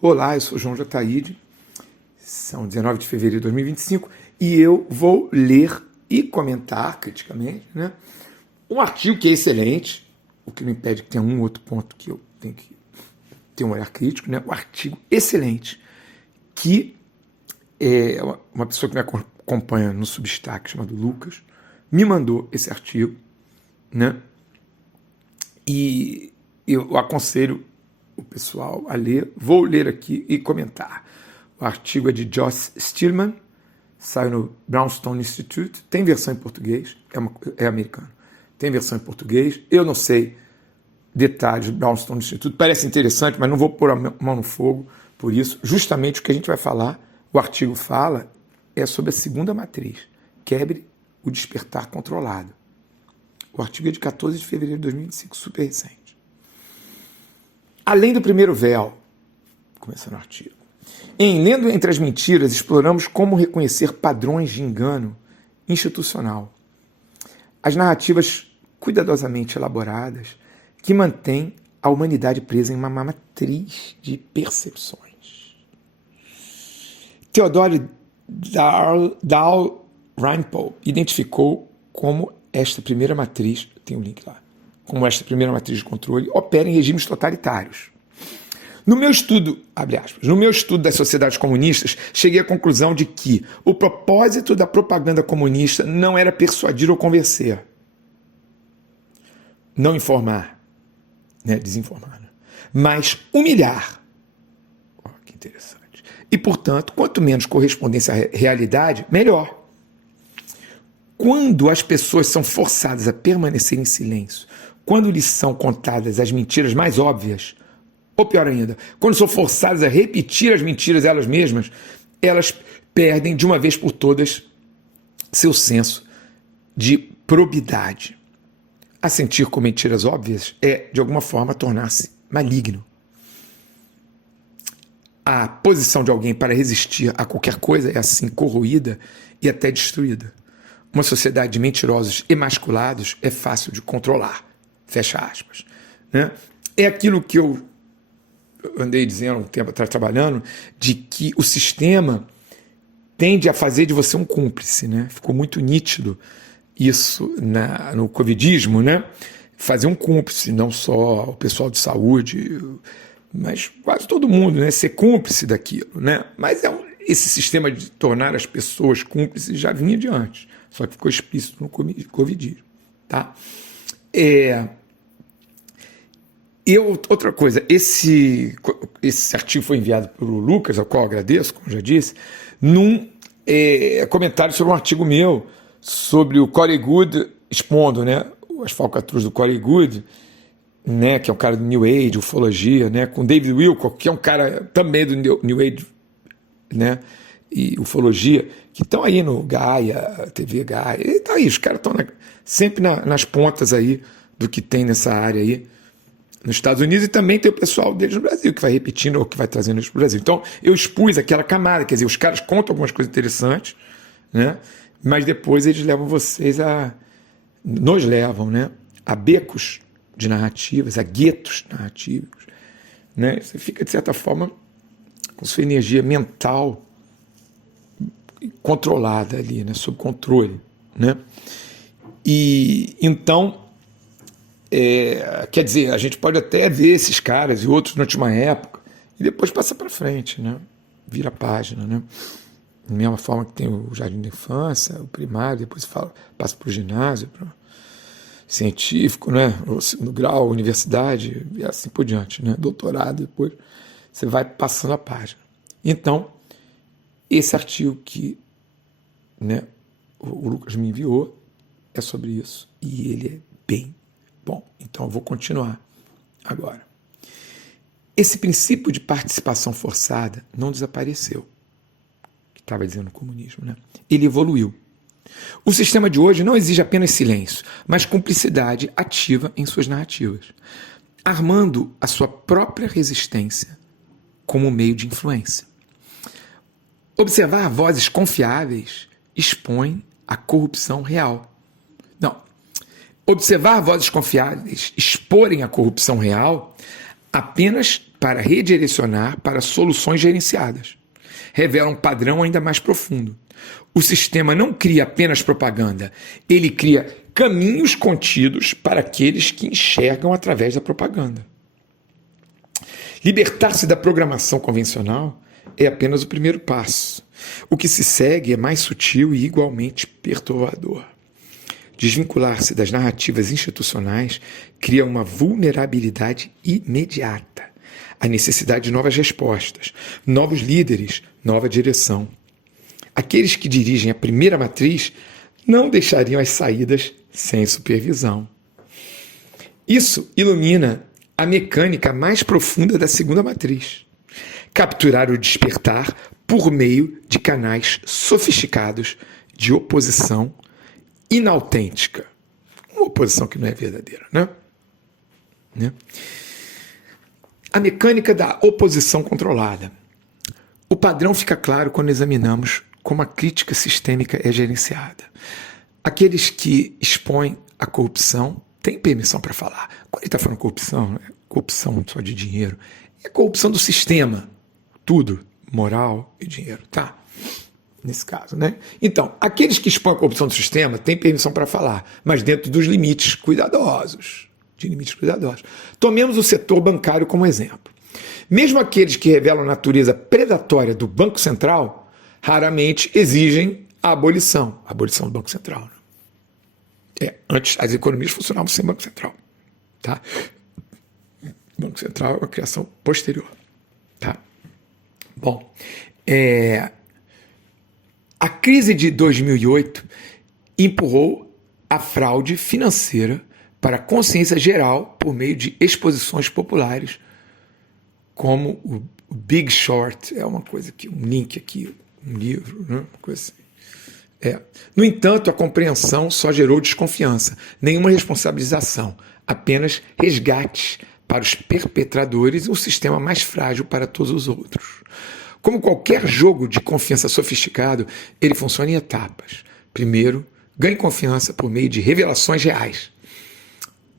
Olá, eu sou João J. Ataíde, são 19 de fevereiro de 2025 e eu vou ler e comentar criticamente, né, um artigo que é excelente, o que não impede que tenha um outro ponto que eu tenho que ter um olhar crítico, né, um artigo excelente que uma pessoa que me acompanha no Substack, chamado Lucas, me mandou esse artigo, né, e eu aconselho o pessoal a ler. Vou ler aqui e comentar. O artigo é de Josh Stillman, saiu no Brownstone Institute, tem versão em português, é americano, tem versão em português, eu não sei detalhes do Brownstone Institute, parece interessante, mas não vou pôr a mão no fogo por isso. Justamente o que a gente vai falar, o artigo fala, é sobre a segunda matriz, quebre o despertar controlado. O artigo é de 14 de fevereiro de 2025, super recente. Além do primeiro véu, começando o artigo. Em Lendo Entre as Mentiras, exploramos como reconhecer padrões de engano institucional. As narrativas cuidadosamente elaboradas que mantêm a humanidade presa em uma matriz de percepções. Theodore Dalrymple identificou como esta primeira matriz, tem um link lá, como esta primeira matriz de controle opera em regimes totalitários. No meu estudo, abre aspas, no meu estudo das sociedades comunistas, cheguei à conclusão de que o propósito da propaganda comunista não era persuadir ou convencer, não informar, né, desinformar, né, mas humilhar. Oh, que interessante. E, portanto, quanto menos correspondência à realidade, melhor. Quando as pessoas são forçadas a permanecer em silêncio, quando lhes são contadas as mentiras mais óbvias, ou pior ainda, quando são forçadas a repetir as mentiras elas mesmas, elas perdem de uma vez por todas seu senso de probidade. Assentir com mentiras óbvias é, de alguma forma, tornar-se maligno. A posição de alguém para resistir a qualquer coisa é assim corroída e até destruída. Uma sociedade de mentirosos emasculados é fácil de controlar. Fecha aspas. Né? É aquilo que eu andei dizendo um tempo atrás, trabalhando, de que o sistema tende a fazer de você um cúmplice. Né? Ficou muito nítido isso no covidismo, né? Fazer um cúmplice, não só o pessoal de saúde, mas quase todo mundo, né? Ser cúmplice daquilo. Né? Mas esse sistema de tornar as pessoas cúmplices já vinha de antes. Só que ficou explícito no covidismo, tá? Outra coisa, esse artigo foi enviado pelo Lucas, ao qual eu agradeço, como já disse, num comentário sobre um artigo meu sobre o Corey Goode expondo, né, as falcatruas do Corey Goode, né, que é um cara do New Age, ufologia, né, com David Wilcock, que é um cara também do New Age, né, e ufologia, que estão aí no Gaia, TV Gaia, e tá aí, os caras estão sempre nas pontas aí do que tem nessa área aí nos Estados Unidos, e também tem o pessoal deles no Brasil, que vai repetindo ou que vai trazendo isso para o Brasil. Então, eu expus aquela camada, quer dizer, os caras contam algumas coisas interessantes, né, mas depois eles levam nos levam, né, a becos de narrativas, a guetos narrativos, né, você fica, de certa forma, com sua energia mental controlada ali, né, sob controle, né? E então, quer dizer, a gente pode até ver esses caras e outros na última época e depois passa para frente, né? Vira a página, né? Da mesma forma que tem o jardim da infância, o primário, depois passa para o ginásio, para o científico, né? O segundo grau, universidade e assim por diante, né? Doutorado, depois você vai passando a página. Então, esse artigo que, né, o Lucas me enviou é sobre isso e ele é bem bom. Então eu vou continuar agora. Esse princípio de participação forçada não desapareceu, que estava dizendo o comunismo, né? Ele evoluiu. O sistema de hoje não exige apenas silêncio, mas cumplicidade ativa em suas narrativas, armando a sua própria resistência como meio de influência. Observar vozes confiáveis expõe a corrupção real. Não. Observar vozes confiáveis exporem a corrupção real apenas para redirecionar para soluções gerenciadas. Revela um padrão ainda mais profundo. O sistema não cria apenas propaganda, ele cria caminhos contidos para aqueles que enxergam através da propaganda. Libertar-se da programação convencional é apenas o primeiro passo. O que se segue é mais sutil e igualmente perturbador. Desvincular-se das narrativas institucionais cria uma vulnerabilidade imediata, a necessidade de novas respostas, novos líderes, nova direção. Aqueles que dirigem a primeira matriz não deixariam as saídas sem supervisão. Isso ilumina a mecânica mais profunda da segunda matriz. Capturar o despertar por meio de canais sofisticados de oposição inautêntica. Uma oposição que não é verdadeira, né? A mecânica da oposição controlada. O padrão fica claro quando examinamos como a crítica sistêmica é gerenciada. Aqueles que expõem a corrupção têm permissão para falar. Quando ele está falando corrupção, não é corrupção só de dinheiro, é corrupção do sistema, tudo, moral e dinheiro, tá? Nesse caso, né? Então, aqueles que expõem a corrupção do sistema têm permissão para falar, mas dentro dos limites cuidadosos. Tomemos o setor bancário como exemplo. Mesmo aqueles que revelam a natureza predatória do Banco Central, raramente exigem a abolição do Banco Central. Antes, as economias funcionavam sem Banco Central. Tá? O Banco Central é uma criação posterior. Tá? Bom, a crise de 2008 empurrou a fraude financeira para a consciência geral por meio de exposições populares, como o Big Short, é uma coisa aqui, um link aqui, um livro, né? Uma coisa assim. No entanto, a compreensão só gerou desconfiança, nenhuma responsabilização, apenas resgates para os perpetradores e um sistema mais frágil para todos os outros. Como qualquer jogo de confiança sofisticado, ele funciona em etapas. Primeiro, ganhe confiança por meio de revelações reais.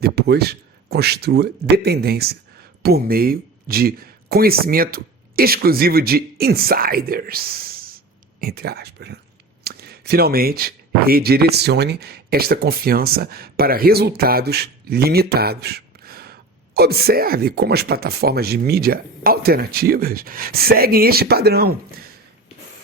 Depois, construa dependência por meio de conhecimento exclusivo de insiders, entre aspas. Finalmente, redirecione esta confiança para resultados limitados. Observe como as plataformas de mídia alternativas seguem este padrão.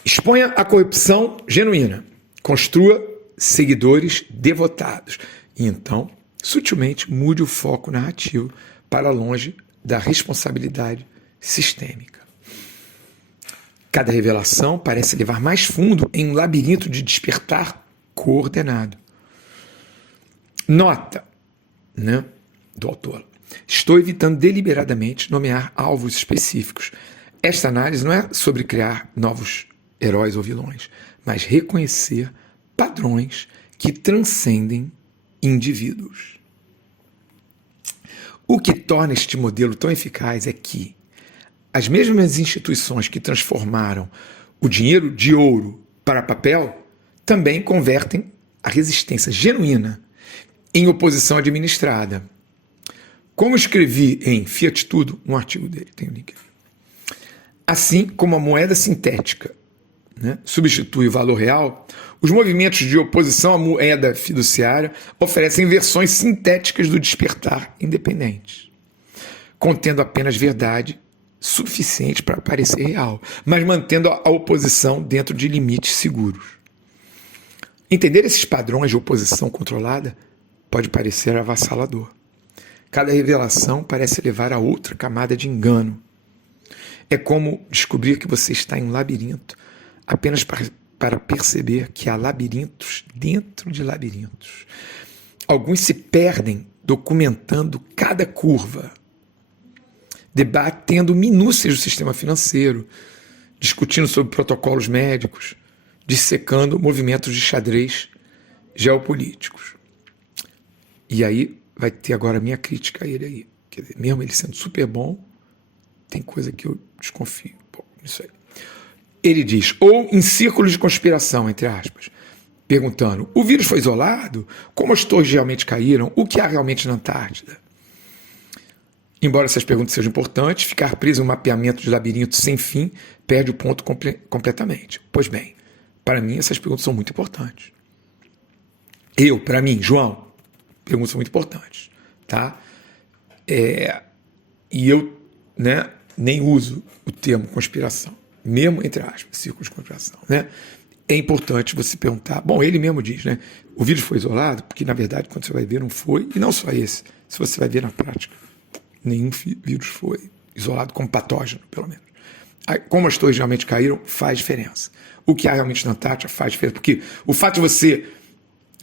Exponha a corrupção genuína. Construa seguidores devotados. E então, sutilmente, mude o foco narrativo para longe da responsabilidade sistêmica. Cada revelação parece levar mais fundo em um labirinto de despertar coordenado. Nota, do autor. Estou evitando deliberadamente nomear alvos específicos. Esta análise não é sobre criar novos heróis ou vilões, mas reconhecer padrões que transcendem indivíduos. O que torna este modelo tão eficaz é que as mesmas instituições que transformaram o dinheiro de ouro para papel também convertem a resistência genuína em oposição administrada. Como escrevi em Fiat Tudo, um artigo dele, tem um link. Assim como a moeda sintética substitui o valor real, os movimentos de oposição à moeda fiduciária oferecem versões sintéticas do despertar independente, contendo apenas verdade suficiente para parecer real, mas mantendo a oposição dentro de limites seguros. Entender esses padrões de oposição controlada pode parecer avassalador. Cada revelação parece levar a outra camada de engano. É como descobrir que você está em um labirinto apenas para perceber que há labirintos dentro de labirintos. Alguns se perdem documentando cada curva, debatendo minúcias do sistema financeiro, discutindo sobre protocolos médicos, dissecando movimentos de xadrez geopolíticos. E aí vai ter agora a minha crítica a ele aí. Quer dizer, mesmo ele sendo super bom, tem coisa que eu desconfio um pouco nisso aí. Ele diz, ou em círculos de conspiração, entre aspas, perguntando, o vírus foi isolado? Como as torres realmente caíram? O que há realmente na Antártida? Embora essas perguntas sejam importantes, ficar preso em um mapeamento de labirinto sem fim perde o ponto completamente. Pois bem, para mim essas perguntas são muito importantes. Para mim, João, perguntas são muito importantes, tá? E eu, né, nem uso o termo conspiração, mesmo entre aspas, círculos de conspiração, né? É importante você perguntar. Bom, ele mesmo diz, né? O vírus foi isolado, porque na verdade, quando você vai ver, não foi, e não só esse. Se você vai ver na prática, nenhum vírus foi isolado como patógeno, pelo menos. Como as torres realmente caíram, faz diferença. O que há realmente na Antártica faz diferença, porque o fato de você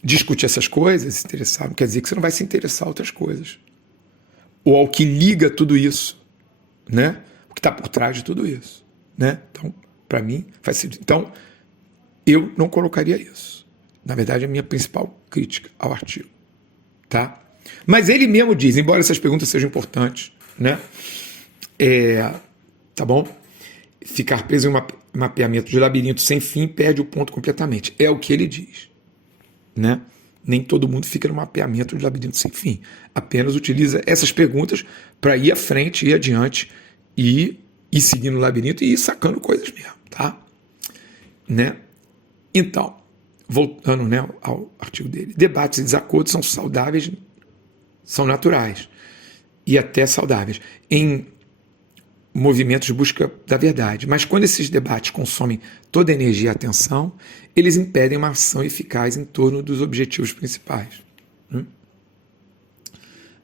discutir essas coisas, se interessar, não quer dizer que você não vai se interessar a outras coisas. Ou ao que liga tudo isso, né? O que está por trás de tudo isso, né? Então, para mim, faz sentido. Então, eu não colocaria isso. Na verdade, é a minha principal crítica ao artigo, tá? Mas ele mesmo diz, embora essas perguntas sejam importantes, né? Tá bom? Ficar preso em um mapeamento de labirinto sem fim perde o ponto completamente. É o que ele diz, né? Nem todo mundo fica no mapeamento de labirinto sem fim. Apenas utiliza essas perguntas para ir à frente, ir adiante e ir seguindo o labirinto e ir sacando coisas mesmo, tá? Né? Então, voltando, né, ao artigo dele, debates e desacordos são saudáveis, são naturais e até saudáveis em movimentos de busca da verdade. Mas quando esses debates consomem toda a energia e a atenção, eles impedem uma ação eficaz em torno dos objetivos principais.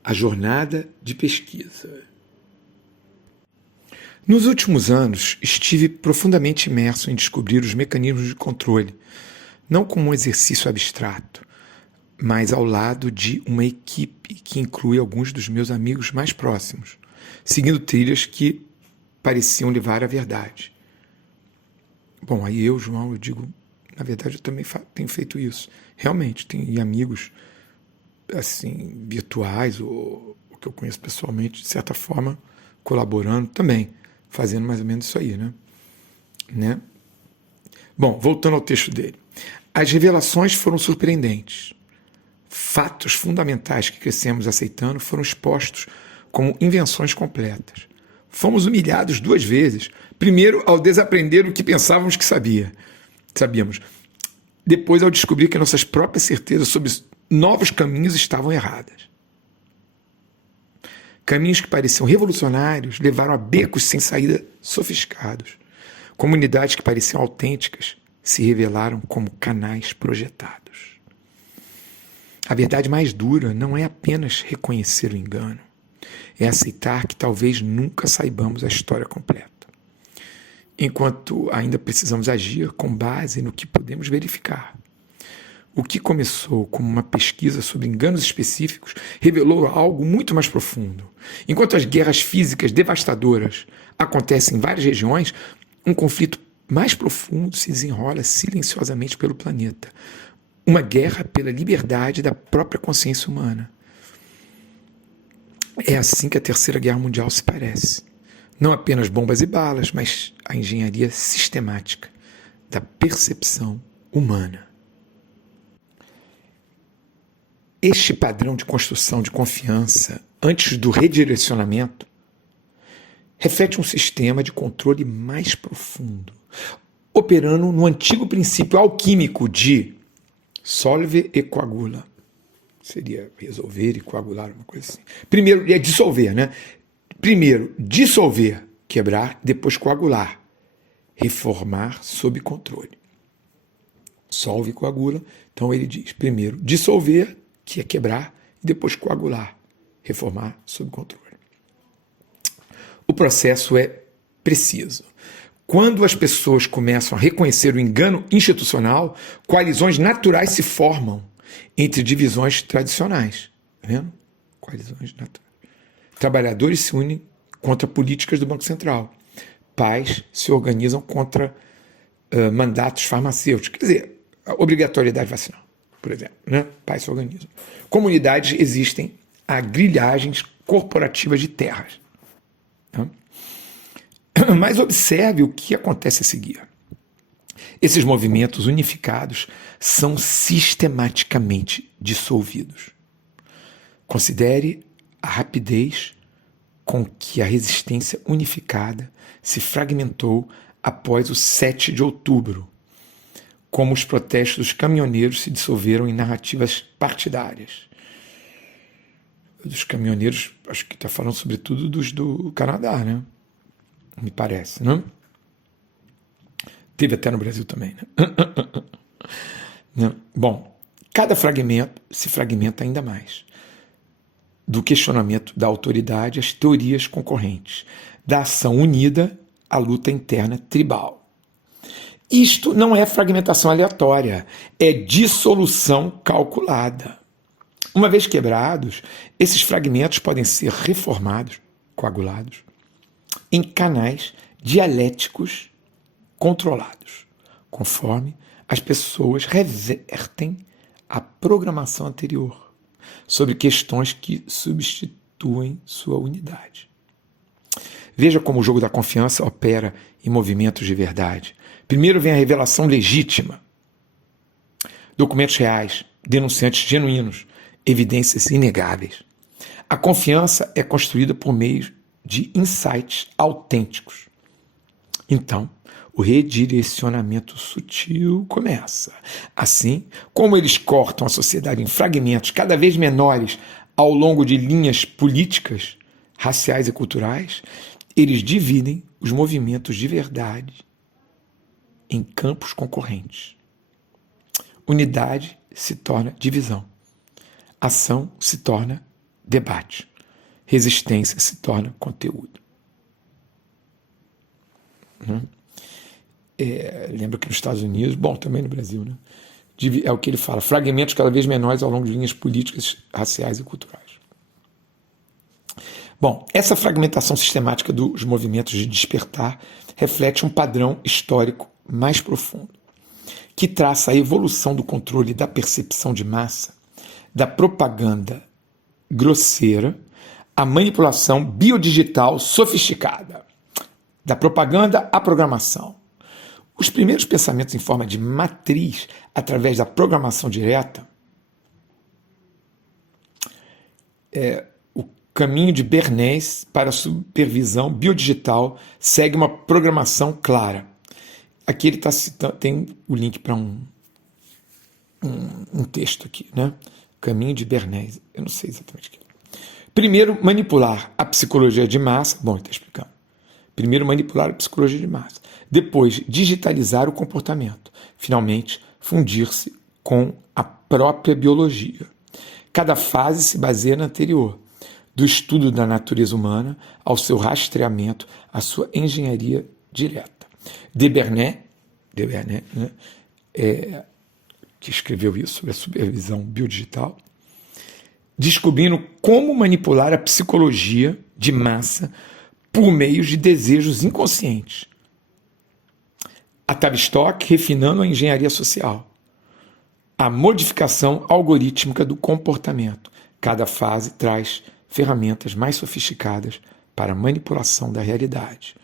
A jornada de pesquisa. Nos últimos anos, estive profundamente imerso em descobrir os mecanismos de controle, não como um exercício abstrato, mas ao lado de uma equipe que inclui alguns dos meus amigos mais próximos, seguindo trilhas que pareciam levar à verdade. Bom, aí eu, João, eu digo, na verdade eu também tenho feito isso. Realmente, tenho amigos assim, virtuais, ou que eu conheço pessoalmente, de certa forma, colaborando também, fazendo mais ou menos isso aí, né? Bom, voltando ao texto dele. As revelações foram surpreendentes. Fatos fundamentais que crescemos aceitando foram expostos como invenções completas. Fomos humilhados 2 vezes. Primeiro, ao desaprender o que pensávamos que sabíamos. Depois, ao descobrir que nossas próprias certezas sobre novos caminhos estavam erradas. Caminhos que pareciam revolucionários levaram a becos sem saída sofisticados. Comunidades que pareciam autênticas se revelaram como canais projetados. A verdade mais dura não é apenas reconhecer o engano, é aceitar que talvez nunca saibamos a história completa. Enquanto ainda precisamos agir com base no que podemos verificar. O que começou como uma pesquisa sobre enganos específicos revelou algo muito mais profundo. Enquanto as guerras físicas devastadoras acontecem em várias regiões, um conflito mais profundo se desenrola silenciosamente pelo planeta. Uma guerra pela liberdade da própria consciência humana. É assim que a Terceira Guerra Mundial se parece. Não apenas bombas e balas, mas a engenharia sistemática da percepção humana. Este padrão de construção de confiança antes do redirecionamento reflete um sistema de controle mais profundo, operando no antigo princípio alquímico de solve e coagula. Seria resolver e coagular, uma coisa assim. Primeiro, é dissolver, né? Primeiro, dissolver, quebrar, depois coagular. Reformar sob controle. Solve e coagula. Então ele diz, primeiro, dissolver, que é quebrar, e depois coagular, reformar sob controle. O processo é preciso. Quando as pessoas começam a reconhecer o engano institucional, coalizões naturais se formam entre divisões tradicionais. Tá vendo? Coalizões naturais. Trabalhadores se unem contra políticas do Banco Central. Pais se organizam contra mandatos farmacêuticos. Quer dizer, a obrigatoriedade vacinal, por exemplo. Né? Pais se organizam. Comunidades existem a grilhagens corporativas de terras. Tá? Mas observe o que acontece a seguir. Esses movimentos unificados são sistematicamente dissolvidos. Considere a rapidez com que a resistência unificada se fragmentou após o 7 de outubro, como os protestos dos caminhoneiros se dissolveram em narrativas partidárias. Dos caminhoneiros, acho que está falando sobretudo dos do Canadá, né? Me parece, né? Teve até no Brasil também, né? Bom, cada fragmento se fragmenta ainda mais. Do questionamento da autoridade às teorias concorrentes, da ação unida à luta interna tribal. Isto não é fragmentação aleatória, é dissolução calculada. Uma vez quebrados, esses fragmentos podem ser reformados, coagulados, em canais dialéticos controlados, conforme as pessoas revertem a programação anterior sobre questões que substituem sua unidade. Veja como o jogo da confiança opera em movimentos de verdade. Primeiro vem a revelação legítima, documentos reais, denunciantes genuínos, evidências inegáveis. A confiança é construída por meio de insights autênticos. Então, o redirecionamento sutil começa. Assim, como eles cortam a sociedade em fragmentos cada vez menores ao longo de linhas políticas, raciais e culturais, eles dividem os movimentos de verdade em campos concorrentes. Unidade se torna divisão. Ação se torna debate. Resistência se torna conteúdo. Lembra que nos Estados Unidos, bom, também no Brasil, né? É o que ele fala, fragmentos cada vez menores ao longo de linhas políticas, raciais e culturais. Bom, essa fragmentação sistemática dos movimentos de despertar reflete um padrão histórico mais profundo, que traça a evolução do controle da percepção de massa, da propaganda grosseira, à manipulação biodigital sofisticada, da propaganda à programação. Os primeiros pensamentos em forma de matriz, através da programação direta, o caminho de Bernays para a supervisão biodigital segue uma programação clara. Aqui ele está citando, tem o link para um texto aqui, né? Caminho de Bernays, eu não sei exatamente o que é. Primeiro, manipular a psicologia de massa, bom, ele está explicando. Primeiro, manipular a psicologia de massa. Depois, digitalizar o comportamento. Finalmente, fundir-se com a própria biologia. Cada fase se baseia na anterior, do estudo da natureza humana ao seu rastreamento, à sua engenharia direta. De Bernet, né, que escreveu isso sobre a supervisão biodigital, descobrindo como manipular a psicologia de massa por meio de desejos inconscientes. A Tavistock refinando a engenharia social. A modificação algorítmica do comportamento. Cada fase traz ferramentas mais sofisticadas para a manipulação da realidade.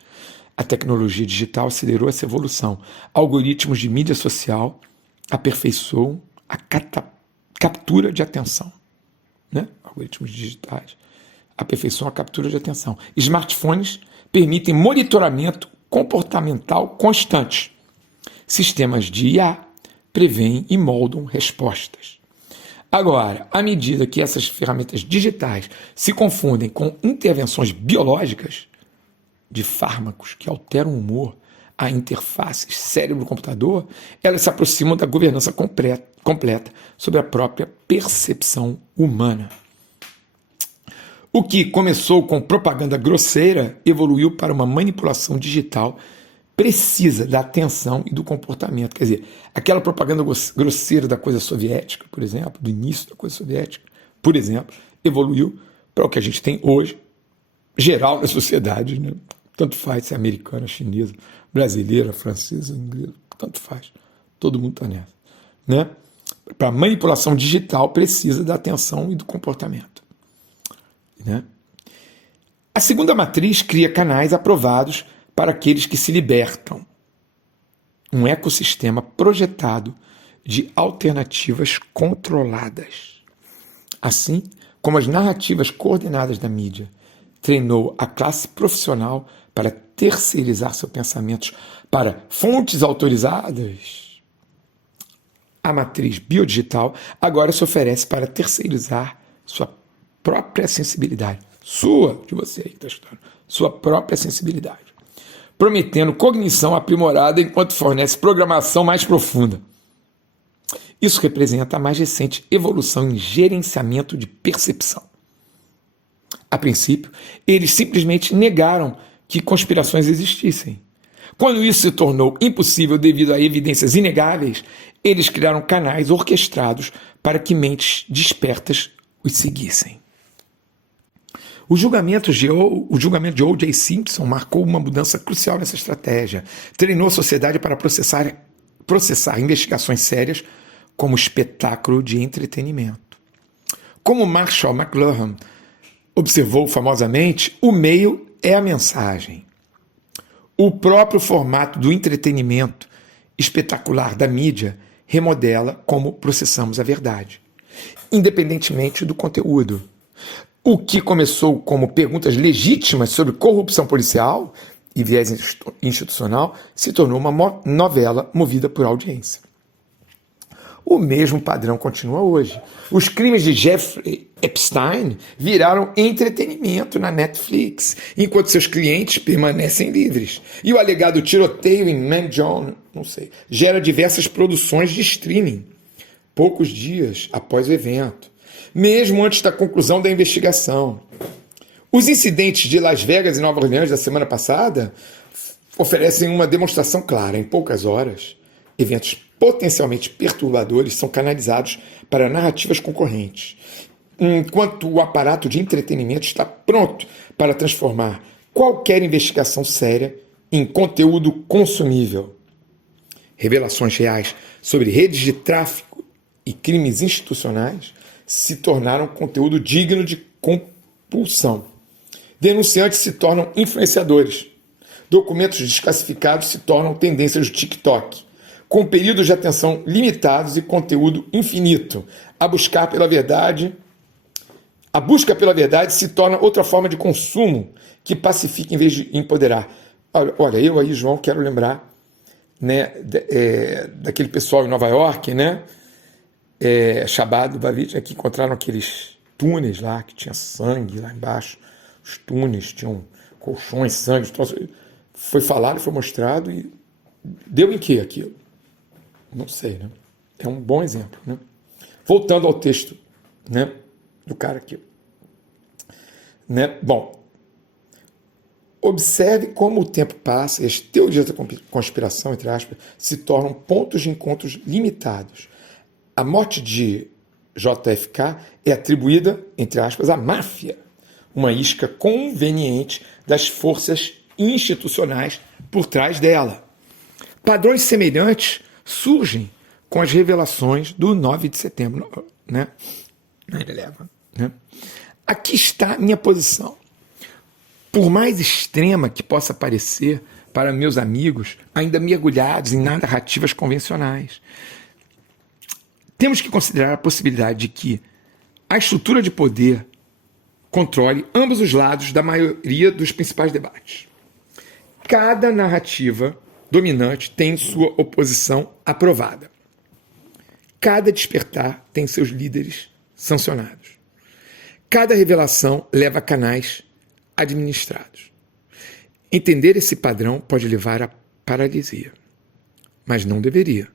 A tecnologia digital acelerou essa evolução. Algoritmos de mídia social aperfeiçoam a captura de atenção. Né? Algoritmos digitais aperfeiçoam a captura de atenção. Smartphones permitem monitoramento comportamental constante. Sistemas de IA preveem e moldam respostas. Agora, à medida que essas ferramentas digitais se confundem com intervenções biológicas, de fármacos que alteram o humor, a interface cérebro-computador, elas se aproximam da governança completa sobre a própria percepção humana. O que começou com propaganda grosseira evoluiu para uma manipulação digital precisa da atenção e do comportamento. Quer dizer, aquela propaganda grosseira da coisa soviética, por exemplo, do início da coisa soviética, por exemplo, evoluiu para o que a gente tem hoje, geral na sociedade, né? Tanto faz se é americana, chinesa, brasileira, francesa, inglesa, tanto faz. Todo mundo está nessa. Né? Para manipulação digital precisa da atenção e do comportamento. Né? A segunda matriz cria canais aprovados para aqueles que se libertam. Um ecossistema projetado de alternativas controladas. Assim como as narrativas coordenadas da mídia treinou a classe profissional para terceirizar seus pensamentos para fontes autorizadas, a matriz biodigital agora se oferece para terceirizar sua própria sensibilidade. De você aí que está escutando. Sua própria sensibilidade. Prometendo cognição aprimorada enquanto fornece programação mais profunda. Isso representa a mais recente evolução em gerenciamento de percepção. A princípio, eles simplesmente negaram que conspirações existissem. Quando isso se tornou impossível devido a evidências inegáveis, eles criaram canais orquestrados para que mentes despertas os seguissem. O julgamento de O.J. Simpson marcou uma mudança crucial nessa estratégia. Treinou a sociedade para processar investigações sérias como espetáculo de entretenimento. Como Marshall McLuhan observou famosamente, o meio é a mensagem. O próprio formato do entretenimento espetacular da mídia remodela como processamos a verdade, independentemente do conteúdo. O que começou como perguntas legítimas sobre corrupção policial e viés institucional se tornou uma novela movida por audiência. O mesmo padrão continua hoje. Os crimes de Jeffrey Epstein viraram entretenimento na Netflix, enquanto seus clientes permanecem livres. E o alegado tiroteio em Manjon, gera diversas produções de streaming, poucos dias após o evento, mesmo antes da conclusão da investigação. Os incidentes de Las Vegas e Nova Orleans da semana passada oferecem uma demonstração clara. Em poucas horas, eventos potencialmente perturbadores são canalizados para narrativas concorrentes, enquanto o aparato de entretenimento está pronto para transformar qualquer investigação séria em conteúdo consumível. Revelações reais sobre redes de tráfico e crimes institucionais se tornaram conteúdo digno de compulsão. Denunciantes se tornam influenciadores. Documentos desclassificados se tornam tendências do TikTok, com períodos de atenção limitados e conteúdo infinito. A busca pela verdade se torna outra forma de consumo que pacifica em vez de empoderar. Olha, eu aí, João, quero lembrar, né, daquele pessoal em Nova York, né, Chabad Bavit, que encontraram aqueles túneis lá, que tinha sangue lá embaixo. Os túneis tinham colchões, sangue. Foi falado, foi mostrado e deu em que aquilo? Não sei, né? É um bom exemplo, né? Voltando ao texto, né, do cara aqui. Né? Bom, observe como o tempo passa e as teorias da conspiração, entre aspas, se tornam pontos de encontros limitados. A morte de JFK é atribuída, entre aspas, à máfia, uma isca conveniente das forças institucionais por trás dela. Padrões semelhantes surgem com as revelações do 9 de setembro, né? 9/11, né? Aqui está a minha posição. Por mais extrema que possa parecer para meus amigos, ainda mergulhados em narrativas convencionais, temos que considerar a possibilidade de que a estrutura de poder controle ambos os lados da maioria dos principais debates. Cada narrativa dominante tem sua oposição aprovada. Cada despertar tem seus líderes sancionados. Cada revelação leva a canais administrados. Entender esse padrão pode levar à paralisia, mas não deveria.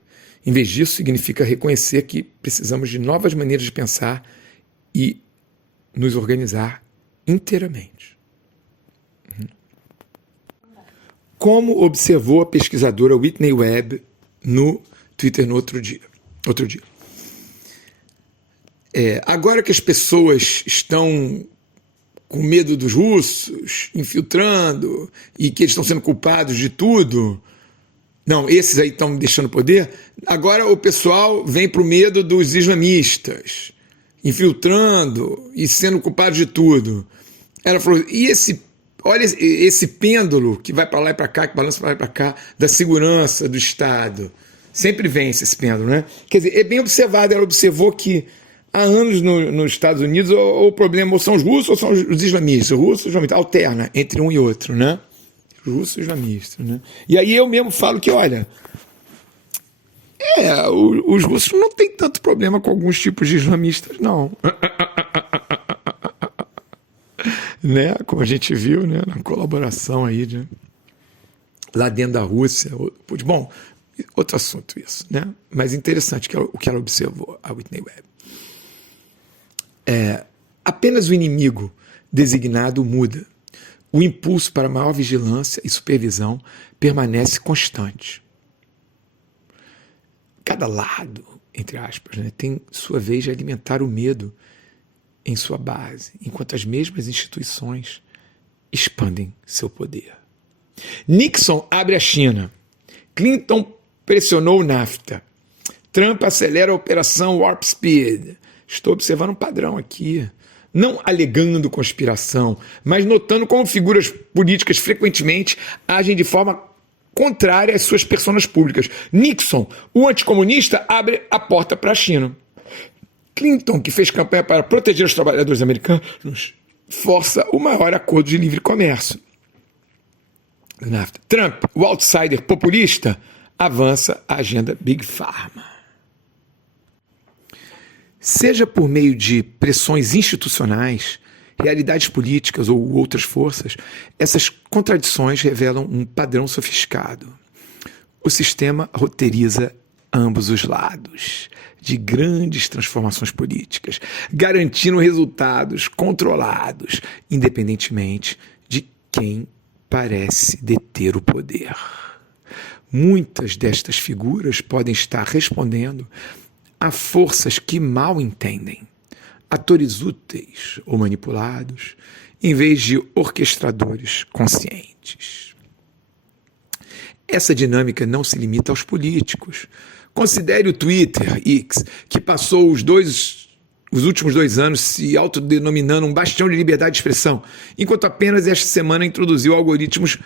Em vez disso, significa reconhecer que precisamos de novas maneiras de pensar e nos organizar inteiramente. Como observou a pesquisadora Whitney Webb no Twitter no outro dia. Agora que as pessoas estão com medo dos russos infiltrando e que eles estão sendo culpados de tudo, não, esses aí estão deixando poder, agora o pessoal vem para o medo dos islamistas infiltrando e sendo culpados de tudo. Ela falou, olha esse pêndulo que vai para lá e para cá, que balança para lá e para cá, da segurança do Estado. Sempre vence esse pêndulo, né? Quer dizer, é bem observado. Ela observou que há anos nos Estados Unidos o problema ou são os russos ou são os islamistas. Os russos, islamistas, alterna entre um e outro, né? Os russos e os islamistas, né? E aí eu mesmo falo que, olha, os russos não têm tanto problema com alguns tipos de islamistas, não. Né? Como a gente viu, né? Na colaboração aí, né? Lá dentro da Rússia. Bom, outro assunto isso, né? Mas interessante o que ela observou, a Whitney Webb. Apenas o inimigo designado muda. O impulso para maior vigilância e supervisão permanece constante. Cada lado, entre aspas, né, tem sua vez de alimentar o medo em sua base, enquanto as mesmas instituições expandem seu poder. Nixon abre a China. Clinton pressionou o NAFTA. Trump acelera a operação Warp Speed. Estou observando um padrão aqui. Não alegando conspiração, mas notando como figuras políticas frequentemente agem de forma contrária às suas personas públicas. Nixon, o anticomunista, abre a porta para a China. Clinton, que fez campanha para proteger os trabalhadores americanos, força o maior acordo de livre comércio. Trump, o outsider populista, avança a agenda Big Pharma. Seja por meio de pressões institucionais, realidades políticas ou outras forças, essas contradições revelam um padrão sofisticado. O sistema roteiriza ambos os lados de grandes transformações políticas, garantindo resultados controlados, independentemente de quem parece deter o poder. Muitas destas figuras podem estar respondendo a forças que mal entendem, atores úteis ou manipulados, em vez de orquestradores conscientes. Essa dinâmica não se limita aos políticos. Considere o Twitter, X, que passou os últimos 2 anos se autodenominando um bastião de liberdade de expressão, enquanto apenas esta semana introduziu algoritmos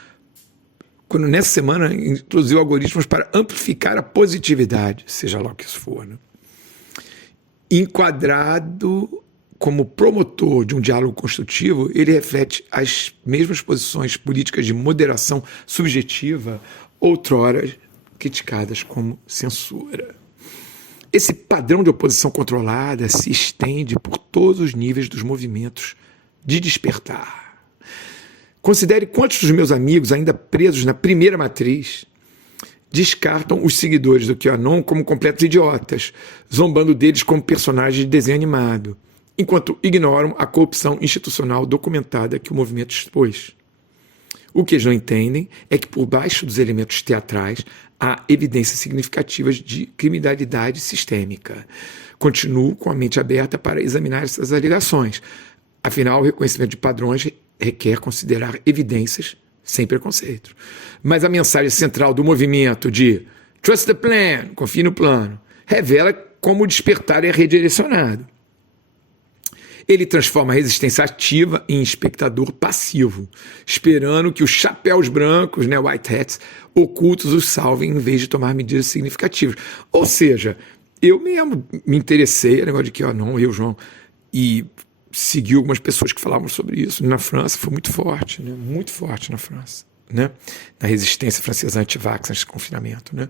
para amplificar a positividade, seja lá o que isso for, né? Enquadrado como promotor de um diálogo construtivo, ele reflete as mesmas posições políticas de moderação subjetiva, outrora criticadas como censura. Esse padrão de oposição controlada se estende por todos os níveis dos movimentos de despertar. Considere quantos dos meus amigos, ainda presos na primeira matriz, descartam os seguidores do QAnon como completos idiotas, zombando deles como personagens de desenho animado, enquanto ignoram a corrupção institucional documentada que o movimento expôs. O que eles não entendem é que por baixo dos elementos teatrais há evidências significativas de criminalidade sistêmica. Continuo com a mente aberta para examinar essas alegações. Afinal, o reconhecimento de padrões requer considerar evidências sem preconceito. Mas a mensagem central do movimento de Trust the Plan, confie no plano, revela como o despertar é redirecionado. Ele transforma a resistência ativa em espectador passivo, esperando que os chapéus brancos, né, white hats, ocultos os salvem em vez de tomar medidas significativas. Ou seja, eu mesmo me interessei, o negócio de QAnon, eu, João, e segui algumas pessoas que falavam sobre isso. Na França foi muito forte, né? Muito forte na França, né? Na resistência francesa anti-vax, antes do confinamento, né?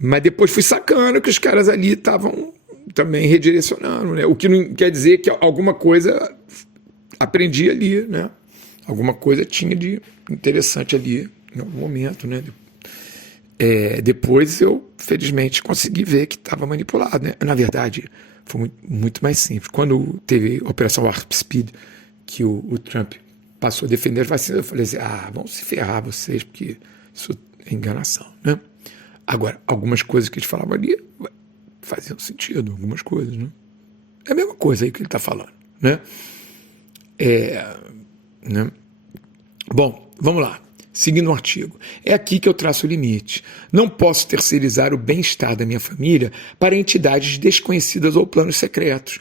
Mas depois fui sacando que os caras ali estavam também redirecionando, né? O que não quer dizer que alguma coisa aprendi ali, né? Alguma coisa tinha de interessante ali em algum momento, né? Depois eu, felizmente, consegui ver que estava manipulado, né? Na verdade, foi muito mais simples. Quando teve a Operação Warp Speed, que o Trump passou a defender as vacinas, eu falei assim, vão se ferrar vocês, porque isso é enganação, né? Agora, algumas coisas que eles falavam ali faziam sentido, algumas coisas, né? É a mesma coisa aí que ele está falando, né? Né? Bom, vamos lá. Seguindo o artigo. É aqui que eu traço o limite. Não posso terceirizar o bem-estar da minha família para entidades desconhecidas ou planos secretos.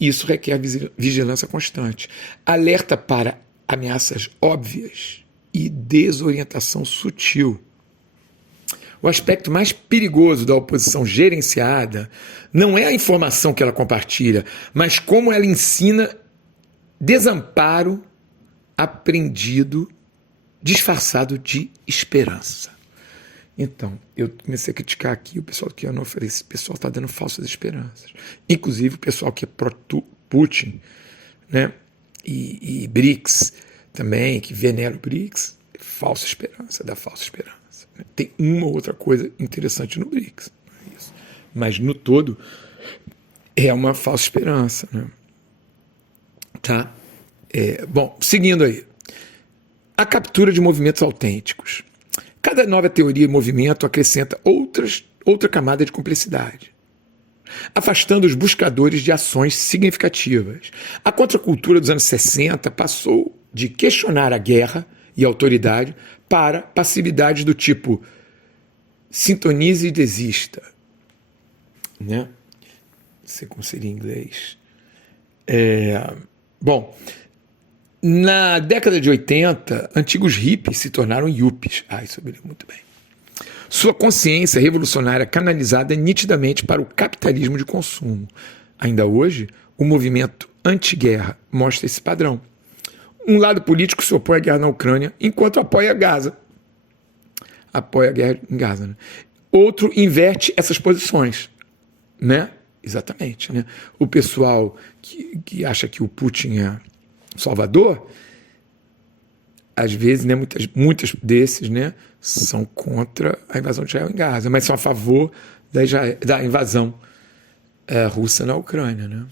Isso requer vigilância constante. Alerta para ameaças óbvias e desorientação sutil. O aspecto mais perigoso da oposição gerenciada não é a informação que ela compartilha, mas como ela ensina desamparo aprendido, disfarçado de esperança. Então, eu comecei a criticar aqui o pessoal que eu não ofereci. Esse pessoal está dando falsas esperanças. Inclusive o pessoal que é pró-Putin, né? E BRICS também, que venera o BRICS, falsa esperança, dá falsa esperança. Tem uma ou outra coisa interessante no BRICS, não é isso. Mas no todo é uma falsa esperança, né? Tá? Bom, seguindo aí. A captura de movimentos autênticos. Cada nova teoria e movimento acrescenta outra camada de complexidade, afastando os buscadores de ações significativas. A contracultura dos anos 60 passou de questionar a guerra e a autoridade para passividade do tipo sintonize e desista. Né? Não sei como seria em inglês. Bom, na década de 80, antigos hippies se tornaram yuppies. Isso eu me lembro muito bem. Sua consciência revolucionária canalizada nitidamente para o capitalismo de consumo. Ainda hoje, o movimento anti-guerra mostra esse padrão. Um lado político se opõe à guerra na Ucrânia, enquanto apoia Gaza. Apoia a guerra em Gaza. Né? Outro inverte essas posições. Né? Exatamente. Né? O pessoal que acha que o Putin é Salvador, às vezes, né, muitos desses, né, são contra a invasão de Israel em Gaza, mas são a favor da invasão russa na Ucrânia. Né?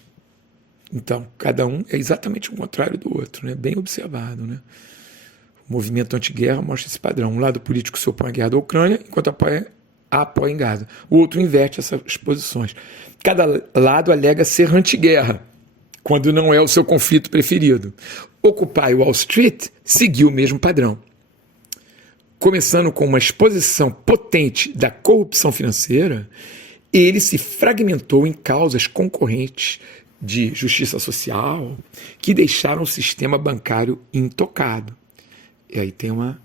Então, cada um é exatamente o contrário do outro, né? Bem observado. Né? O movimento anti-guerra mostra esse padrão. Um lado político se opõe à guerra da Ucrânia, enquanto apoia em Gaza. O outro inverte essas posições. Cada lado alega ser anti-guerra, quando não é o seu conflito preferido. Occupy Wall Street seguiu o mesmo padrão. Começando com uma exposição potente da corrupção financeira, ele se fragmentou em causas concorrentes de justiça social que deixaram o sistema bancário intocado. E aí tem uma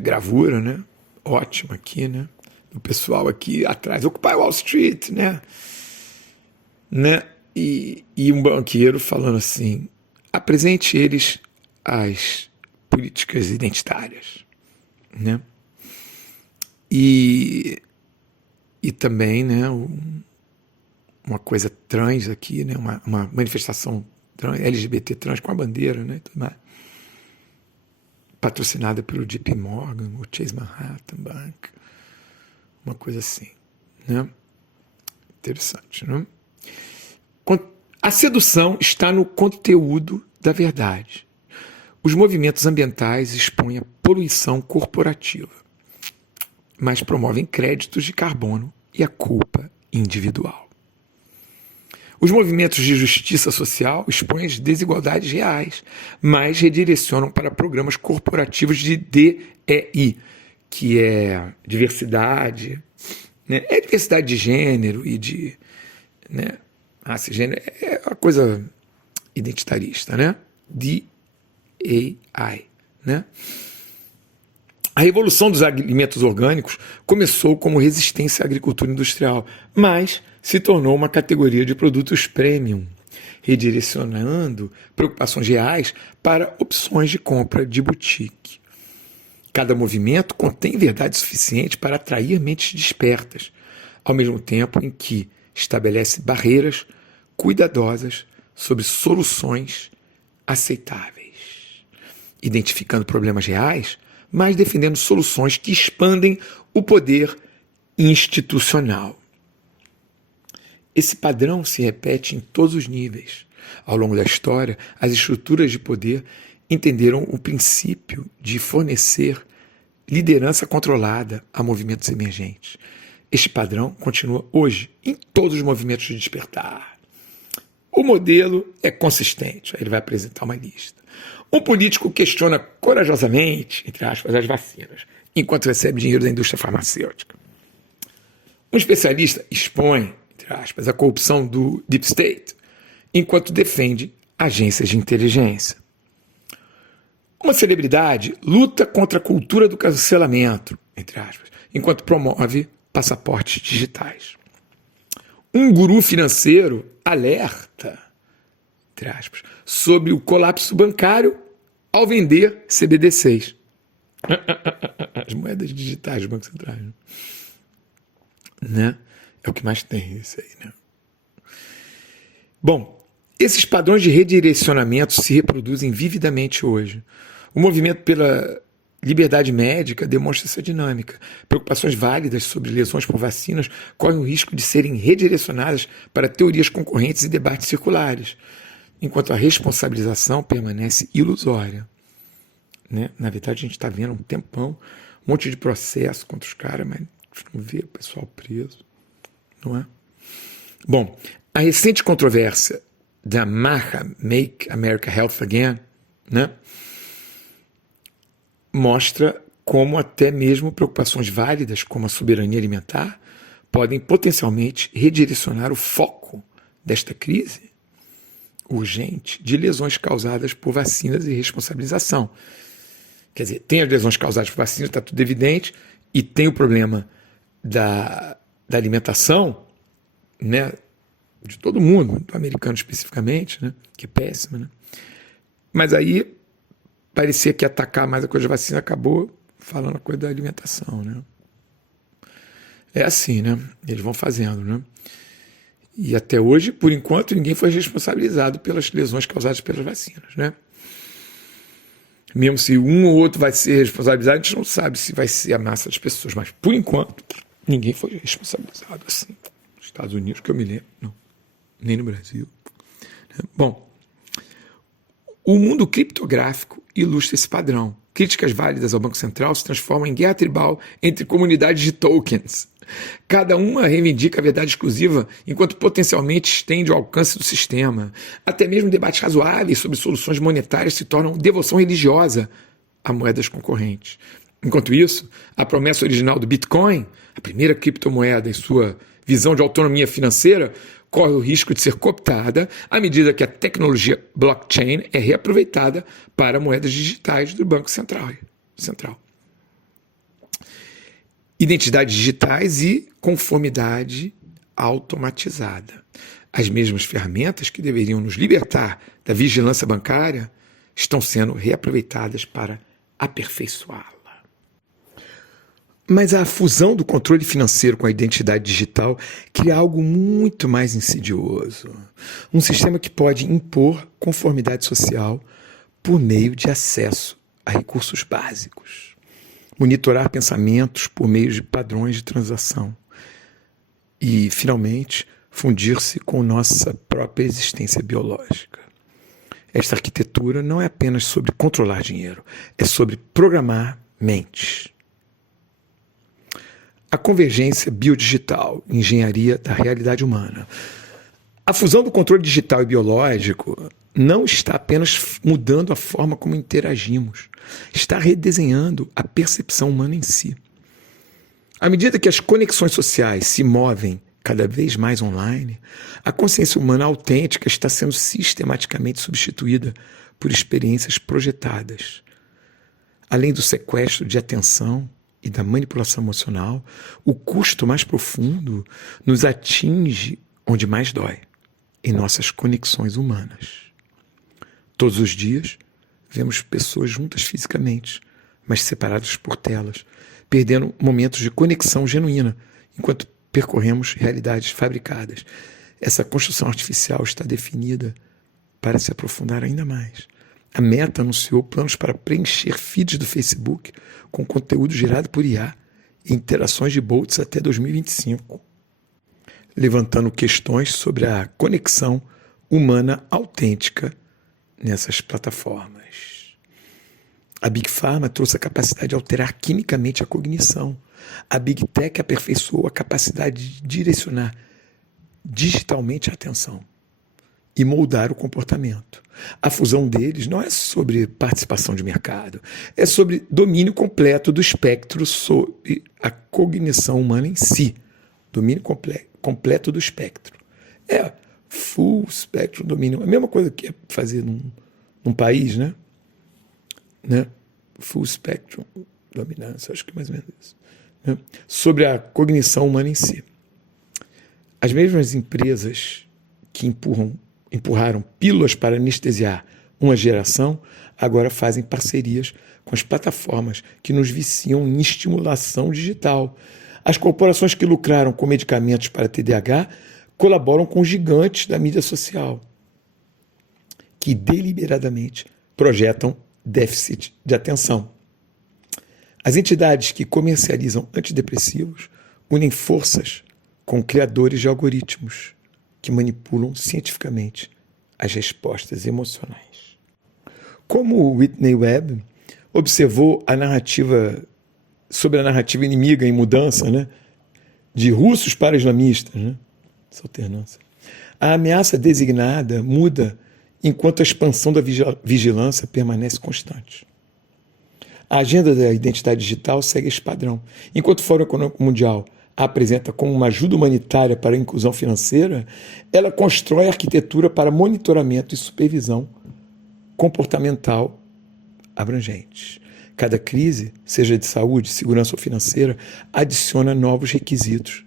gravura, né? Ótima aqui, né? Do pessoal aqui atrás. Occupy Wall Street, né? E um banqueiro falando assim, apresente eles as políticas identitárias, né? E também, né, uma coisa trans aqui, né, uma manifestação trans, LGBT trans com a bandeira, né, tudo mais, patrocinada pelo JP Morgan, o Chase Manhattan Bank, uma coisa assim, né? Interessante, né? A sedução está no conteúdo da verdade. Os movimentos ambientais expõem a poluição corporativa, mas promovem créditos de carbono e a culpa individual. Os movimentos de justiça social expõem as desigualdades reais, mas redirecionam para programas corporativos de DEI, que é diversidade, né? É diversidade de gênero e de... né? Raça e gênero é uma coisa identitarista, né? DEI, né? A revolução dos alimentos orgânicos começou como resistência à agricultura industrial, mas se tornou uma categoria de produtos premium, redirecionando preocupações reais para opções de compra de boutique. Cada movimento contém verdade suficiente para atrair mentes despertas, ao mesmo tempo em que estabelece barreiras cuidadosas sobre soluções aceitáveis, identificando problemas reais, mas defendendo soluções que expandem o poder institucional. Esse padrão se repete em todos os níveis. Ao longo da história, as estruturas de poder entenderam o princípio de fornecer liderança controlada a movimentos emergentes. Este padrão continua hoje em todos os movimentos de despertar. O modelo é consistente. Aí ele vai apresentar uma lista. Um político questiona corajosamente, entre aspas, as vacinas, enquanto recebe dinheiro da indústria farmacêutica. Um especialista expõe, entre aspas, a corrupção do Deep State, enquanto defende agências de inteligência. Uma celebridade luta contra a cultura do cancelamento, entre aspas, enquanto promove passaportes digitais. Um guru financeiro alerta, entre aspas, sobre o colapso bancário ao vender CBDCs. As moedas digitais do Banco Central. Né? É o que mais tem isso aí, né? Bom, esses padrões de redirecionamento se reproduzem vividamente hoje. O movimento pela liberdade médica demonstra essa dinâmica. Preocupações válidas sobre lesões por vacinas correm o risco de serem redirecionadas para teorias concorrentes e debates circulares, enquanto a responsabilização permanece ilusória. Né? Na verdade, a gente está vendo um tempão, um monte de processo contra os caras, mas a gente não vê o pessoal preso, não é? Bom, a recente controvérsia da MAHA, Make America Health Again, né, mostra como até mesmo preocupações válidas como a soberania alimentar podem potencialmente redirecionar o foco desta crise urgente de lesões causadas por vacinas e responsabilização. Quer dizer, tem as lesões causadas por vacinas, está tudo evidente, e tem o problema da alimentação, né, de todo mundo, do americano especificamente, né, que é péssima, né? Mas aí parecia que atacar mais a coisa da vacina acabou falando a coisa da alimentação, né? É assim, né? Eles vão fazendo, né? E até hoje, por enquanto, ninguém foi responsabilizado pelas lesões causadas pelas vacinas, né? Mesmo se um ou outro vai ser responsabilizado, a gente não sabe se vai ser a massa das pessoas, mas por enquanto, ninguém foi responsabilizado assim. Nos Estados Unidos, que eu me lembro, não. Nem no Brasil. Bom, o mundo criptográfico ilustra esse padrão. Críticas válidas ao Banco Central se transformam em guerra tribal entre comunidades de tokens. Cada uma reivindica a verdade exclusiva, enquanto potencialmente estende o alcance do sistema. Até mesmo debates razoáveis sobre soluções monetárias se tornam devoção religiosa a moedas concorrentes. Enquanto isso, a promessa original do Bitcoin, a primeira criptomoeda em sua visão de autonomia financeira, corre o risco de ser cooptada à medida que a tecnologia blockchain é reaproveitada para moedas digitais do Banco Central. Identidades digitais e conformidade automatizada. As mesmas ferramentas que deveriam nos libertar da vigilância bancária estão sendo reaproveitadas para aperfeiçoá-la. Mas a fusão do controle financeiro com a identidade digital cria algo muito mais insidioso. Um sistema que pode impor conformidade social por meio de acesso a recursos básicos. Monitorar pensamentos por meio de padrões de transação. E, finalmente, fundir-se com nossa própria existência biológica. Esta arquitetura não é apenas sobre controlar dinheiro, é sobre programar mentes. A convergência biodigital, engenharia da realidade humana. A fusão do controle digital e biológico não está apenas mudando a forma como interagimos, está redesenhando a percepção humana em si. À medida que as conexões sociais se movem cada vez mais online, a consciência humana autêntica está sendo sistematicamente substituída por experiências projetadas. Além do sequestro de atenção e da manipulação emocional, o custo mais profundo nos atinge onde mais dói, em nossas conexões humanas. Todos os dias, vemos pessoas juntas fisicamente, mas separadas por telas, perdendo momentos de conexão genuína, enquanto percorremos realidades fabricadas. Essa construção artificial está definida para se aprofundar ainda mais. A Meta anunciou planos para preencher feeds do Facebook com conteúdo gerado por IA e interações de bots até 2025, levantando questões sobre a conexão humana autêntica nessas plataformas. A Big Pharma trouxe a capacidade de alterar quimicamente a cognição. A Big Tech aperfeiçoou a capacidade de direcionar digitalmente a atenção e moldar o comportamento. A fusão deles não é sobre participação de mercado, é sobre domínio completo do espectro sobre a cognição humana em si. Domínio completo do espectro. É full spectrum domínio. A mesma coisa que é fazer num país, né? né? Full spectrum dominância, acho que é mais ou menos isso, né? Sobre a cognição humana em si. As mesmas empresas que empurraram pílulas para anestesiar uma geração, agora fazem parcerias com as plataformas que nos viciam em estimulação digital. As corporações que lucraram com medicamentos para TDAH colaboram com gigantes da mídia social, que deliberadamente projetam déficit de atenção. As entidades que comercializam antidepressivos unem forças com criadores de algoritmos que manipulam cientificamente as respostas emocionais. Como Whitney Webb observou sobre a narrativa inimiga em mudança, né, de russos para islamistas, né, essa alternância, a ameaça designada muda enquanto a expansão da vigilância permanece constante. A agenda da identidade digital segue esse padrão. Enquanto o Fórum Econômico Mundial a apresenta como uma ajuda humanitária para a inclusão financeira, ela constrói arquitetura para monitoramento e supervisão comportamental abrangentes. Cada crise, seja de saúde, segurança ou financeira, adiciona novos requisitos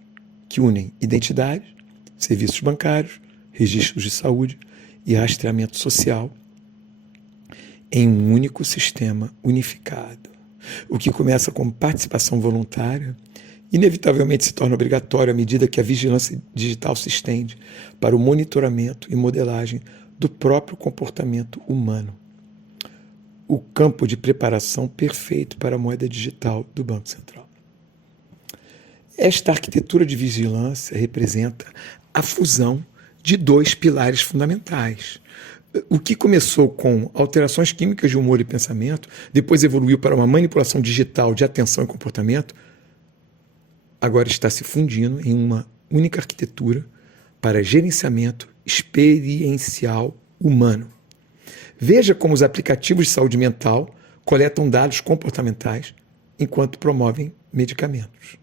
que unem identidade, serviços bancários, registros de saúde e rastreamento social em um único sistema unificado. O que começa como participação voluntária, inevitavelmente se torna obrigatório à medida que a vigilância digital se estende para o monitoramento e modelagem do próprio comportamento humano. O campo de preparação perfeito para a moeda digital do Banco Central. Esta arquitetura de vigilância representa a fusão de dois pilares fundamentais. O que começou com alterações químicas de humor e pensamento, depois evoluiu para uma manipulação digital de atenção e comportamento, agora está se fundindo em uma única arquitetura para gerenciamento experiencial humano. Veja como os aplicativos de saúde mental coletam dados comportamentais enquanto promovem medicamentos.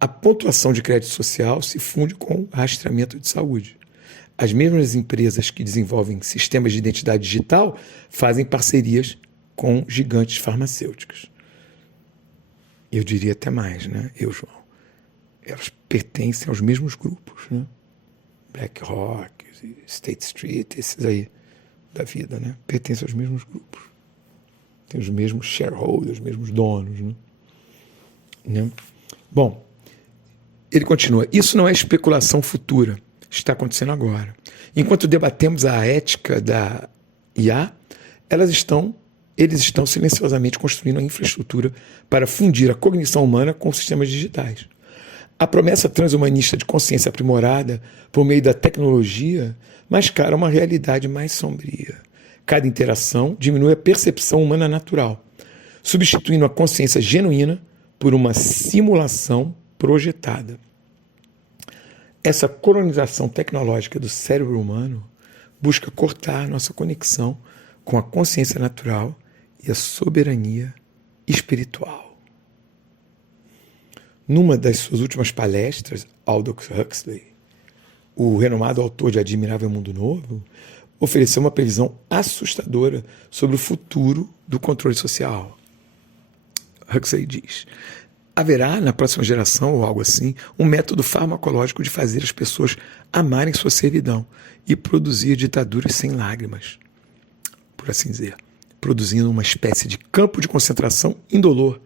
A pontuação de crédito social se funde com o rastreamento de saúde. As mesmas empresas que desenvolvem sistemas de identidade digital fazem parcerias com gigantes farmacêuticas. Eu diria até mais, né? João. Elas pertencem aos mesmos grupos, né? BlackRock, State Street, esses aí da vida, né? Pertencem aos mesmos grupos. Tem os mesmos shareholders, os mesmos donos, né? Bom, ele continua. Isso não é especulação futura. Está acontecendo agora. Enquanto debatemos a ética da IA, eles estão silenciosamente construindo a infraestrutura para fundir a cognição humana com sistemas digitais. A promessa transhumanista de consciência aprimorada por meio da tecnologia mascara uma realidade mais sombria. Cada interação diminui a percepção humana natural, substituindo a consciência genuína por uma simulação projetada. Essa colonização tecnológica do cérebro humano busca cortar nossa conexão com a consciência natural e a soberania espiritual. Numa das suas últimas palestras, Aldous Huxley, o renomado autor de Admirável Mundo Novo, ofereceu uma previsão assustadora sobre o futuro do controle social. Huxley diz: haverá, na próxima geração, ou algo assim, um método farmacológico de fazer as pessoas amarem sua servidão e produzir ditaduras sem lágrimas, por assim dizer, produzindo uma espécie de campo de concentração indolor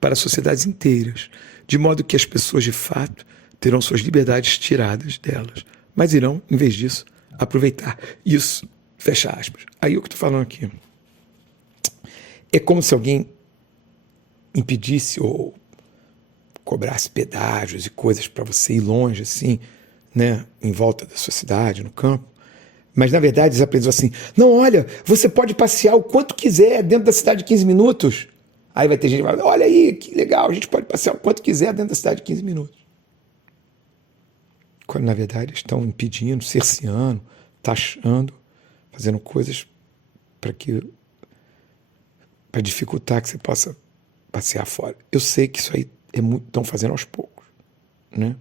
para sociedades inteiras, de modo que as pessoas, de fato, terão suas liberdades tiradas delas, mas irão, em vez disso, aproveitar isso, fecha aspas. Aí o que eu estou falando aqui é como se alguém impedisse ou cobrasse pedágios e coisas para você ir longe, assim, né, em volta da sua cidade, no campo. Mas, na verdade, eles aprenderam assim: não, olha, você pode passear o quanto quiser dentro da cidade de 15 minutos. Aí vai ter gente que vai: olha aí, que legal, a gente pode passear o quanto quiser dentro da cidade de 15 minutos. Quando, na verdade, estão impedindo, cerceando, taxando, fazendo coisas para dificultar que você possa passear fora. Eu sei que isso aí estão fazendo aos poucos, né?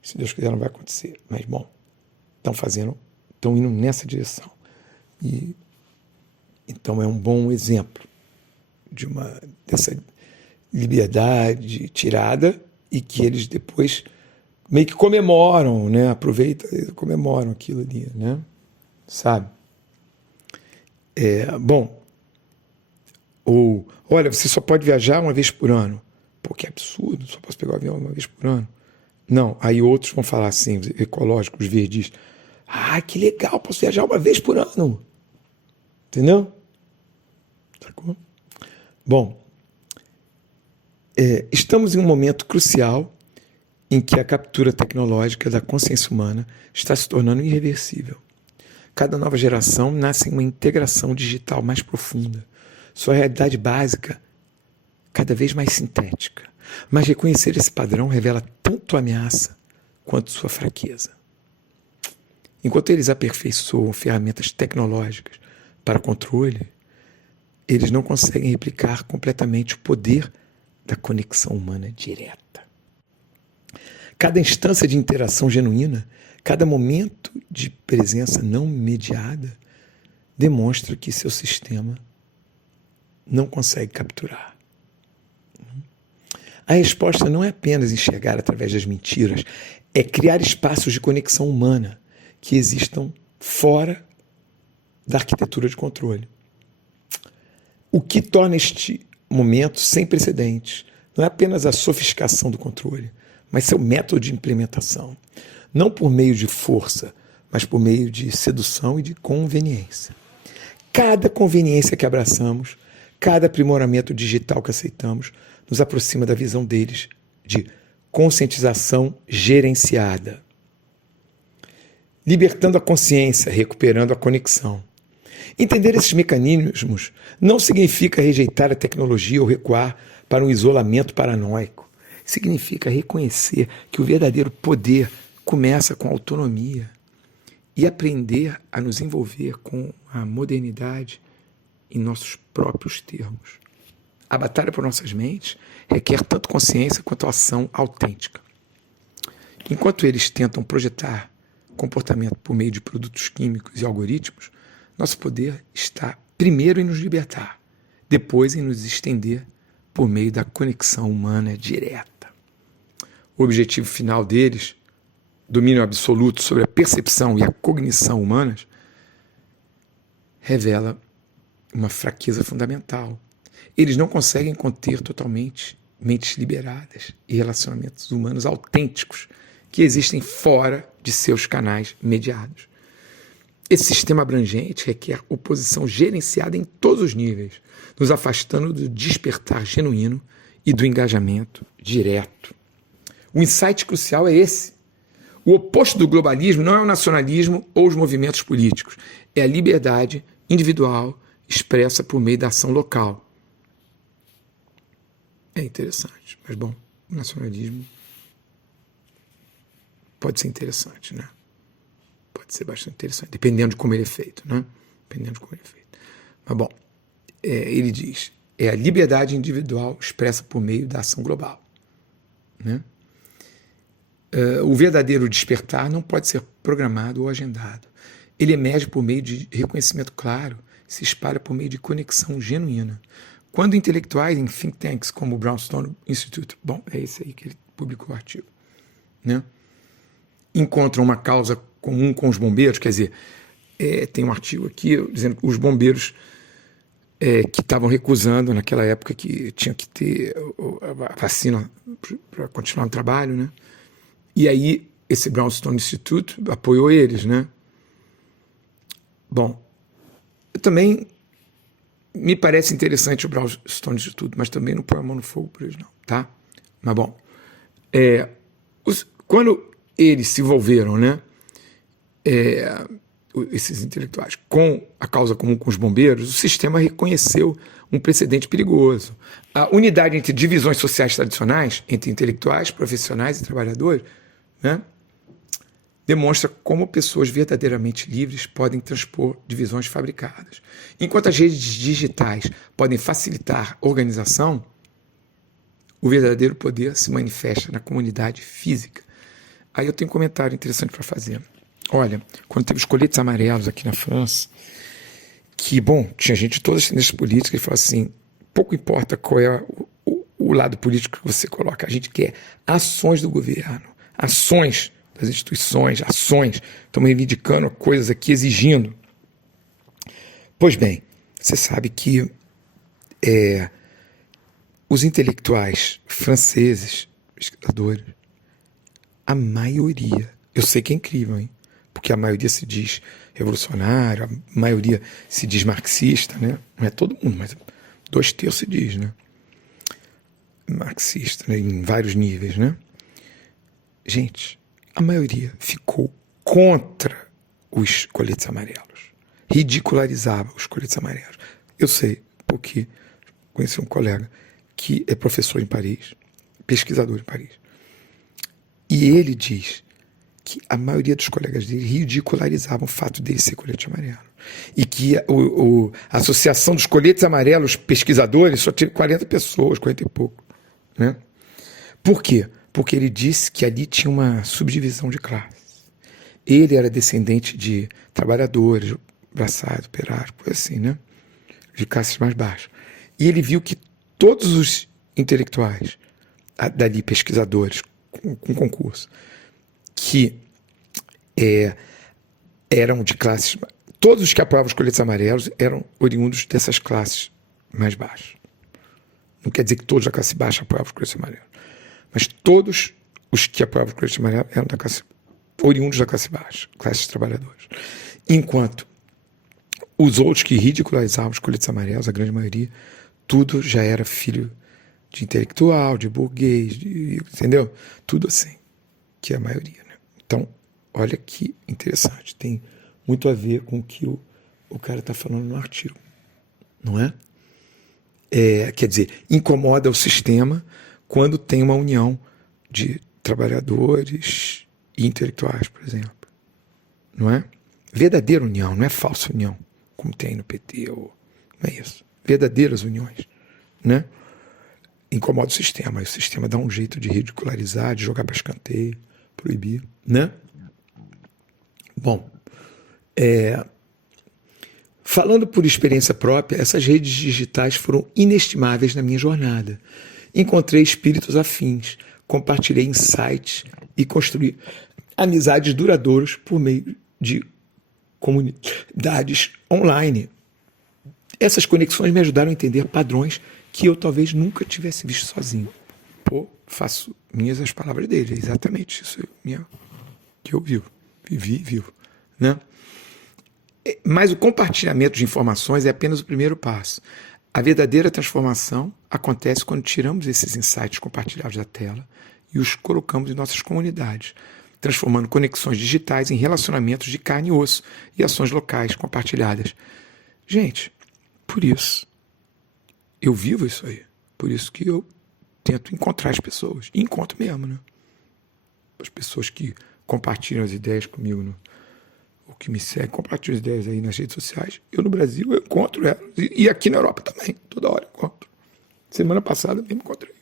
Se Deus quiser não vai acontecer, mas bom, estão indo nessa direção. E então é um bom exemplo, dessa liberdade tirada e que eles depois meio que comemoram, né? Aproveitam e comemoram aquilo ali, né? Sabe? Bom, ou, olha, você só pode viajar uma vez por ano. Pô, que absurdo, só posso pegar o avião uma vez por ano. Não, aí outros vão falar assim, os ecológicos, verdes, que legal, posso viajar uma vez por ano. Entendeu? Sacou? Bom, estamos em um momento crucial em que a captura tecnológica da consciência humana está se tornando irreversível. Cada nova geração nasce em uma integração digital mais profunda. Sua realidade básica cada vez mais sintética. Mas reconhecer esse padrão revela tanto a ameaça quanto sua fraqueza. Enquanto eles aperfeiçoam ferramentas tecnológicas para controle, eles não conseguem replicar completamente o poder da conexão humana direta. Cada instância de interação genuína, cada momento de presença não mediada, demonstra que seu sistema não consegue capturar. A resposta não é apenas enxergar através das mentiras, é criar espaços de conexão humana que existam fora da arquitetura de controle. O que torna este momento sem precedentes não é apenas a sofisticação do controle, mas seu método de implementação. Não por meio de força, mas por meio de sedução e de conveniência. Cada conveniência que abraçamos, cada aprimoramento digital que aceitamos, nos aproxima da visão deles de conscientização gerenciada. Libertando a consciência, recuperando a conexão. Entender esses mecanismos não significa rejeitar a tecnologia ou recuar para um isolamento paranoico. Significa reconhecer que o verdadeiro poder começa com a autonomia e aprender a nos envolver com a modernidade em nossos próprios termos. A batalha por nossas mentes requer tanto consciência quanto ação autêntica. Enquanto eles tentam projetar comportamento por meio de produtos químicos e algoritmos, nosso poder está primeiro em nos libertar, depois em nos estender por meio da conexão humana direta. O objetivo final deles, domínio absoluto sobre a percepção e a cognição humanas, revela uma fraqueza fundamental. Eles não conseguem conter totalmente mentes liberadas e relacionamentos humanos autênticos que existem fora de seus canais mediados. Esse sistema abrangente requer oposição gerenciada em todos os níveis, nos afastando do despertar genuíno e do engajamento direto. O insight crucial é esse. O oposto do globalismo não é o nacionalismo ou os movimentos políticos, é a liberdade individual expressa por meio da ação local. É interessante, mas bom, o nacionalismo pode ser interessante, né? Pode ser bastante interessante, dependendo de como ele é feito, né? Dependendo de como ele é feito. Mas bom, ele diz, é a liberdade individual expressa por meio da ação global, né? O verdadeiro despertar não pode ser programado ou agendado. Ele emerge por meio de reconhecimento claro, se espalha por meio de conexão genuína. Quando intelectuais em think tanks como o Brownstone Institute, bom, é esse aí que ele publicou o artigo, né, encontram uma causa comum com os bombeiros, quer dizer, tem um artigo aqui dizendo que os bombeiros que estavam recusando naquela época que tinha que ter a vacina para continuar no trabalho, né, e aí esse Brownstone Institute apoiou eles, né. Bom, eu também me parece interessante o Brownstone Institute, mas também não põe a mão no fogo por eles, não, tá? Mas bom, quando eles se envolveram, né, esses intelectuais, com a causa comum com os bombeiros, o sistema reconheceu um precedente perigoso. A unidade entre divisões sociais tradicionais, entre intelectuais, profissionais e trabalhadores, né, demonstra como pessoas verdadeiramente livres podem transpor divisões fabricadas. Enquanto as redes digitais podem facilitar a organização, o verdadeiro poder se manifesta na comunidade física. Aí eu tenho um comentário interessante para fazer. Olha, quando teve os coletes amarelos aqui na França, que, bom, tinha gente de todas as tendências políticas que falou assim, pouco importa qual é o lado político que você coloca, a gente quer ações do governo, ações das instituições, ações. Estamos reivindicando coisas aqui, exigindo. Pois bem, você sabe que os intelectuais franceses, pesquisadores, a maioria, eu sei que é incrível, hein? Porque a maioria se diz revolucionário, a maioria se diz marxista, né? Não é todo mundo, mas 2/3 se diz, né? Marxista, né? Em vários níveis, né? Gente, a maioria ficou contra os coletes amarelos, ridicularizava os coletes amarelos. Eu sei, porque conheci um colega que é professor em Paris, pesquisador em Paris, e ele diz que a maioria dos colegas dele ridicularizavam o fato dele ser colete amarelo. E que a Associação dos Coletes Amarelos Pesquisadores só tinha 40 pessoas, 40 e pouco. Né? Por quê? Porque ele disse que ali tinha uma subdivisão de classes. Ele era descendente de trabalhadores, braçados, operários, coisa assim, né? De classes mais baixas. E ele viu que todos os intelectuais, dali pesquisadores, com concurso, que eram de classes... Todos os que aprovavam os coletes amarelos eram oriundos dessas classes mais baixas. Não quer dizer que todos da classe baixa aprovavam os coletes amarelos. Mas todos os que aprovavam os coletes amarelos eram oriundos da classe baixa, classes trabalhadoras. Enquanto os outros que ridicularizavam os coletes amarelos, a grande maioria, tudo já era filho de intelectual, de burguês, entendeu? Tudo assim, que é a maioria. Né? Então, olha que interessante. Tem muito a ver com o que o cara está falando no artigo. Não é? Quer dizer, incomoda o sistema quando tem uma união de trabalhadores e intelectuais, por exemplo. Não é? Verdadeira união, não é falsa união, como tem no PT. Não é isso. Verdadeiras uniões. Né? Incomoda o sistema. Aí o sistema dá um jeito de ridicularizar, de jogar para escanteio, proibir. Né? Bom, falando por experiência própria, essas redes digitais foram inestimáveis na minha jornada. Encontrei espíritos afins, compartilhei insights e construí amizades duradouras por meio de comunidades online. Essas conexões me ajudaram a entender padrões que eu talvez nunca tivesse visto sozinho. Faço minhas as palavras dele, é exatamente isso que eu vivi e vivo. Né? Mas o compartilhamento de informações é apenas o primeiro passo. A verdadeira transformação acontece quando tiramos esses insights compartilhados da tela e os colocamos em nossas comunidades, transformando conexões digitais em relacionamentos de carne e osso e ações locais compartilhadas. Gente, por isso, eu vivo isso aí. Por isso que eu tento encontrar as pessoas. E encontro mesmo, né? As pessoas que compartilham as ideias comigo, ou que me seguem, compartilham as ideias aí nas redes sociais. Eu no Brasil, eu encontro elas. E aqui na Europa também, toda hora eu encontro. Semana passada mesmo encontrei.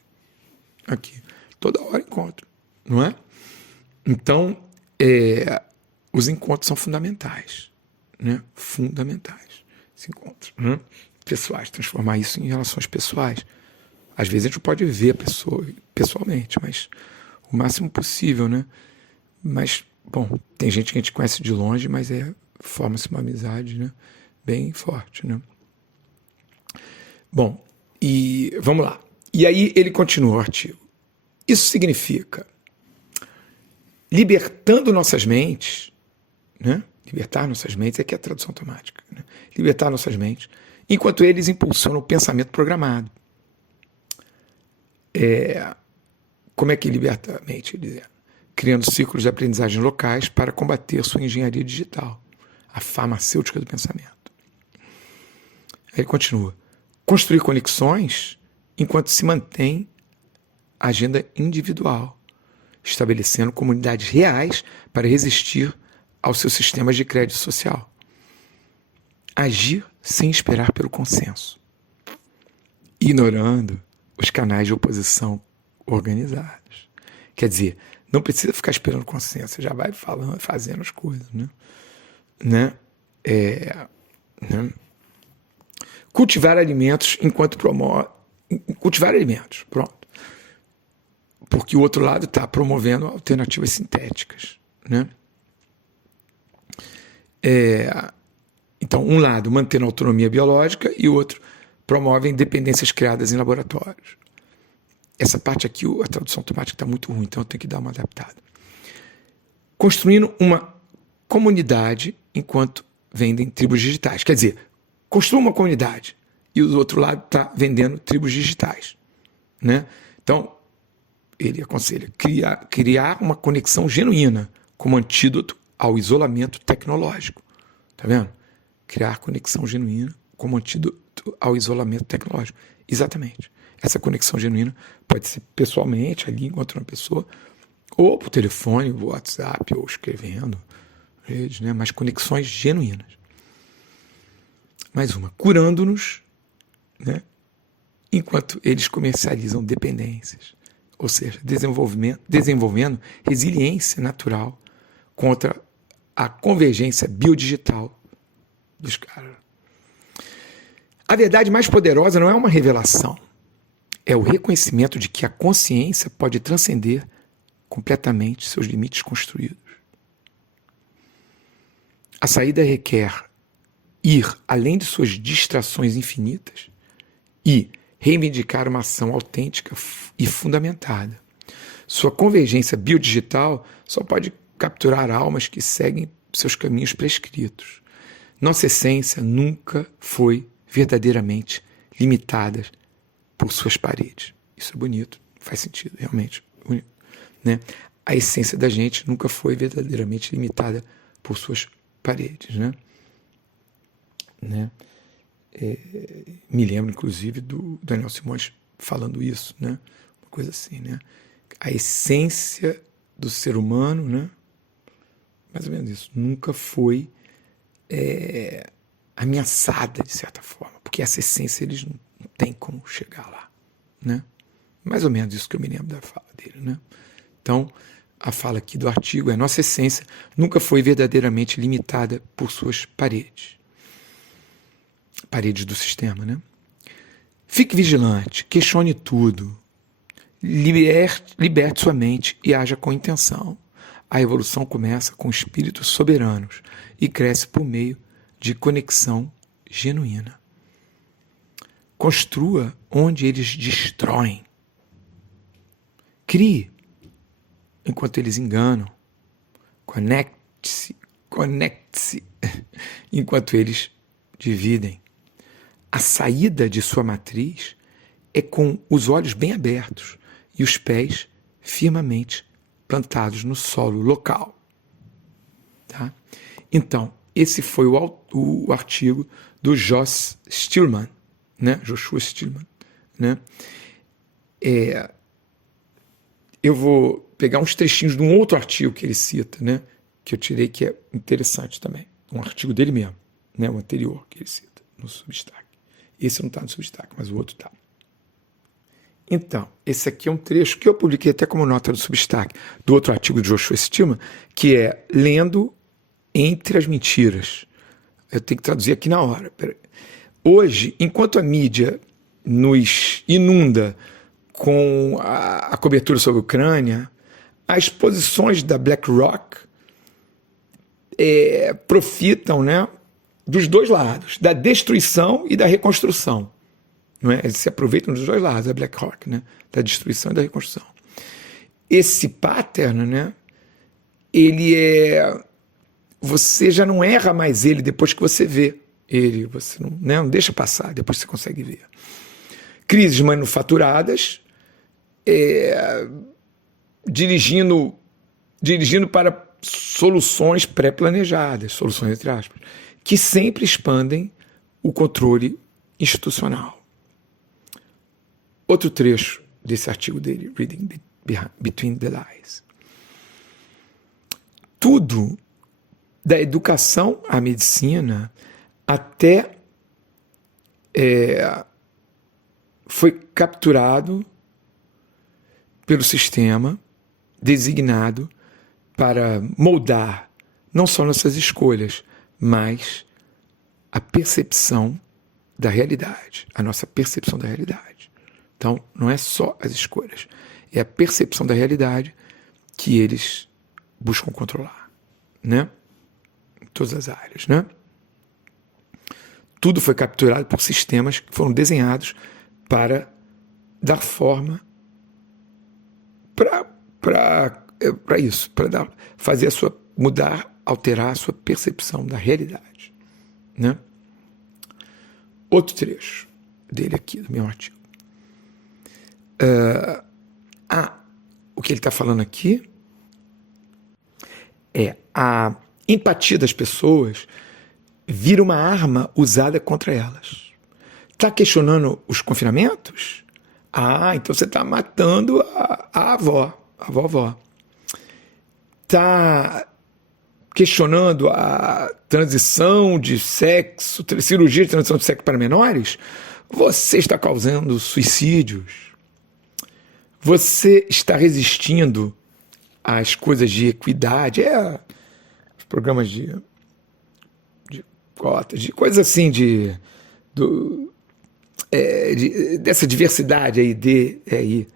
Aqui, toda hora encontro, não é? Então, os encontros são fundamentais, né? Fundamentais, os encontros, né? Pessoais, transformar isso em relações pessoais. Às vezes a gente pode ver a pessoa pessoalmente, mas o máximo possível, né? Mas, bom, tem gente que a gente conhece de longe, mas forma-se uma amizade, né? Bem forte, né? Bom, e vamos lá. E aí ele continua o artigo. Isso significa libertando nossas mentes, né? Libertar nossas mentes, aqui é a tradução automática, né? Libertar nossas mentes, enquanto eles impulsionam o pensamento programado. Como é que liberta a mente? Criando ciclos de aprendizagem locais para combater sua engenharia digital, a farmacêutica do pensamento. Aí ele continua. Construir conexões enquanto se mantém a agenda individual, estabelecendo comunidades reais para resistir aos seus sistemas de crédito social. Agir sem esperar pelo consenso, ignorando os canais de oposição organizados. Quer dizer, não precisa ficar esperando consenso, você já vai falando, fazendo as coisas, né? cultivar alimentos enquanto promove... Cultivar alimentos, pronto. Porque o outro lado está promovendo alternativas sintéticas, né? Então, um lado mantendo a autonomia biológica e o outro promove dependências criadas em laboratórios. Essa parte aqui, a tradução automática está muito ruim, então eu tenho que dar uma adaptada. Construindo uma comunidade enquanto vendem tribos digitais. Quer dizer, construa uma comunidade e o outro lado está vendendo tribos digitais, né? Então, ele aconselha criar uma conexão genuína como antídoto ao isolamento tecnológico. Tá vendo? Criar conexão genuína como antídoto ao isolamento tecnológico. Exatamente. Essa conexão genuína pode ser pessoalmente, ali encontrando uma pessoa, ou por telefone, WhatsApp, ou escrevendo, redes, né? Mas conexões genuínas. Mais uma, curando-nos, né? Enquanto eles comercializam dependências, ou seja, desenvolvendo resiliência natural contra a convergência biodigital dos caras. A verdade mais poderosa não é uma revelação, é o reconhecimento de que a consciência pode transcender completamente seus limites construídos. A saída requer ir além de suas distrações infinitas e reivindicar uma ação autêntica e fundamentada. Sua convergência biodigital só pode capturar almas que seguem seus caminhos prescritos. Nossa essência nunca foi verdadeiramente limitada por suas paredes. Isso é bonito, faz sentido, realmente. Bonito, né? A essência da gente nunca foi verdadeiramente limitada por suas paredes, né? Me lembro, inclusive, do Daniel Simões falando isso, né? Uma coisa assim, né? A essência do ser humano, né? Mais ou menos isso, nunca foi ameaçada, de certa forma, porque essa essência eles não têm como chegar lá, né? Mais ou menos isso que eu me lembro da fala dele, né? Então, a fala aqui do artigo é: nossa essência nunca foi verdadeiramente limitada por suas paredes do sistema, né? Fique vigilante, questione tudo, liberte sua mente e haja com intenção. A evolução começa com espíritos soberanos e cresce por meio de conexão genuína. Construa onde eles destroem. Crie enquanto eles enganam. Conecte-se enquanto eles dividem. A saída de sua matriz é com os olhos bem abertos e os pés firmemente plantados no solo local. Tá? Então, esse foi o artigo do Joshua Stillman, né? Né? Eu vou pegar uns trechinhos de um outro artigo que ele cita, né? Que eu tirei, que é interessante também. Um artigo dele mesmo, né? O anterior que ele cita, no Substack. Esse não está no Substack, mas o outro está. Então, esse aqui é um trecho que eu publiquei até como nota do Substack, do outro artigo de Joshua Stillman, que é Lendo Entre as Mentiras. Eu tenho que traduzir aqui na hora. Hoje, enquanto a mídia nos inunda com a cobertura sobre a Ucrânia, as posições da BlackRock profitam, né, dos dois lados, da destruição e da reconstrução. Não é? Eles se aproveitam dos dois lados, a BlackRock, né, da destruição e da reconstrução. Esse pattern, né, ele você já não erra mais ele depois que você vê ele, você não deixa passar, depois você consegue ver. Crises manufaturadas, dirigindo para soluções pré-planejadas, soluções entre aspas, que sempre expandem o controle institucional. Outro trecho desse artigo dele, Reading Between the Lies. Tudo, da educação à medicina, até foi capturado pelo sistema designado para moldar não só nossas escolhas, mas a percepção da realidade, a nossa percepção da realidade. Então, não é só as escolhas, é a percepção da realidade que eles buscam controlar, né? Em todas as áreas, né? Tudo foi capturado por sistemas que foram desenhados para dar forma para isso, para fazer alterar a sua percepção da realidade, né? Outro trecho dele aqui, do meu artigo. O que ele está falando aqui é a empatia das pessoas vira uma arma usada contra elas. Está questionando os confinamentos? Então você está matando a vovó. Está questionando a transição de sexo, cirurgia de transição de sexo para menores? Você está causando suicídios. Você está resistindo às coisas de equidade, os programas de cotas, de coisas assim, dessa diversidade aí,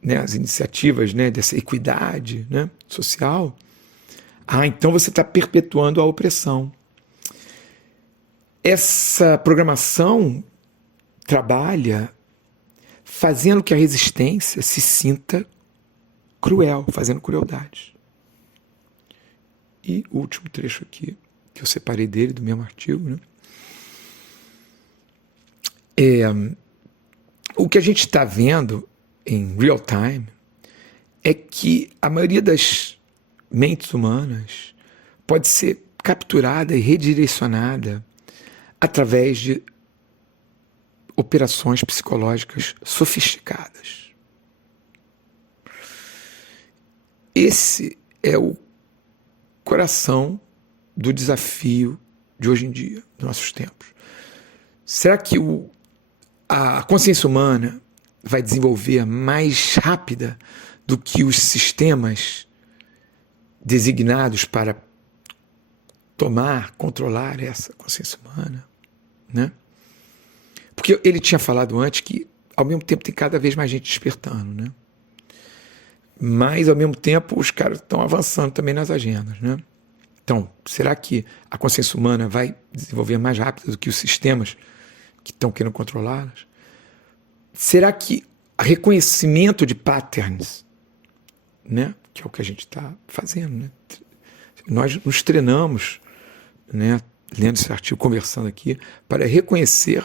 né, as iniciativas, né, dessa equidade, né, social. Então você está perpetuando a opressão. Essa programação trabalha fazendo que a resistência se sinta cruel, fazendo crueldade. E o último trecho aqui, que eu separei dele, do mesmo artigo, né? O que a gente está vendo em real time é que a maioria das mentes humanas pode ser capturada e redirecionada através de operações psicológicas sofisticadas. Esse é o coração do desafio de hoje em dia, dos nossos tempos. Será que a consciência humana vai desenvolver mais rápida do que os sistemas designados para controlar essa consciência humana, né? Porque ele tinha falado antes que, ao mesmo tempo, tem cada vez mais gente despertando, né? Mas, ao mesmo tempo, os caras estão avançando também nas agendas, né? Então, será que a consciência humana vai desenvolver mais rápido do que os sistemas que estão querendo controlá-las? Será que o reconhecimento de patterns, né, que é o que a gente está fazendo, né? Nós nos treinamos, né, lendo esse artigo, conversando aqui, para reconhecer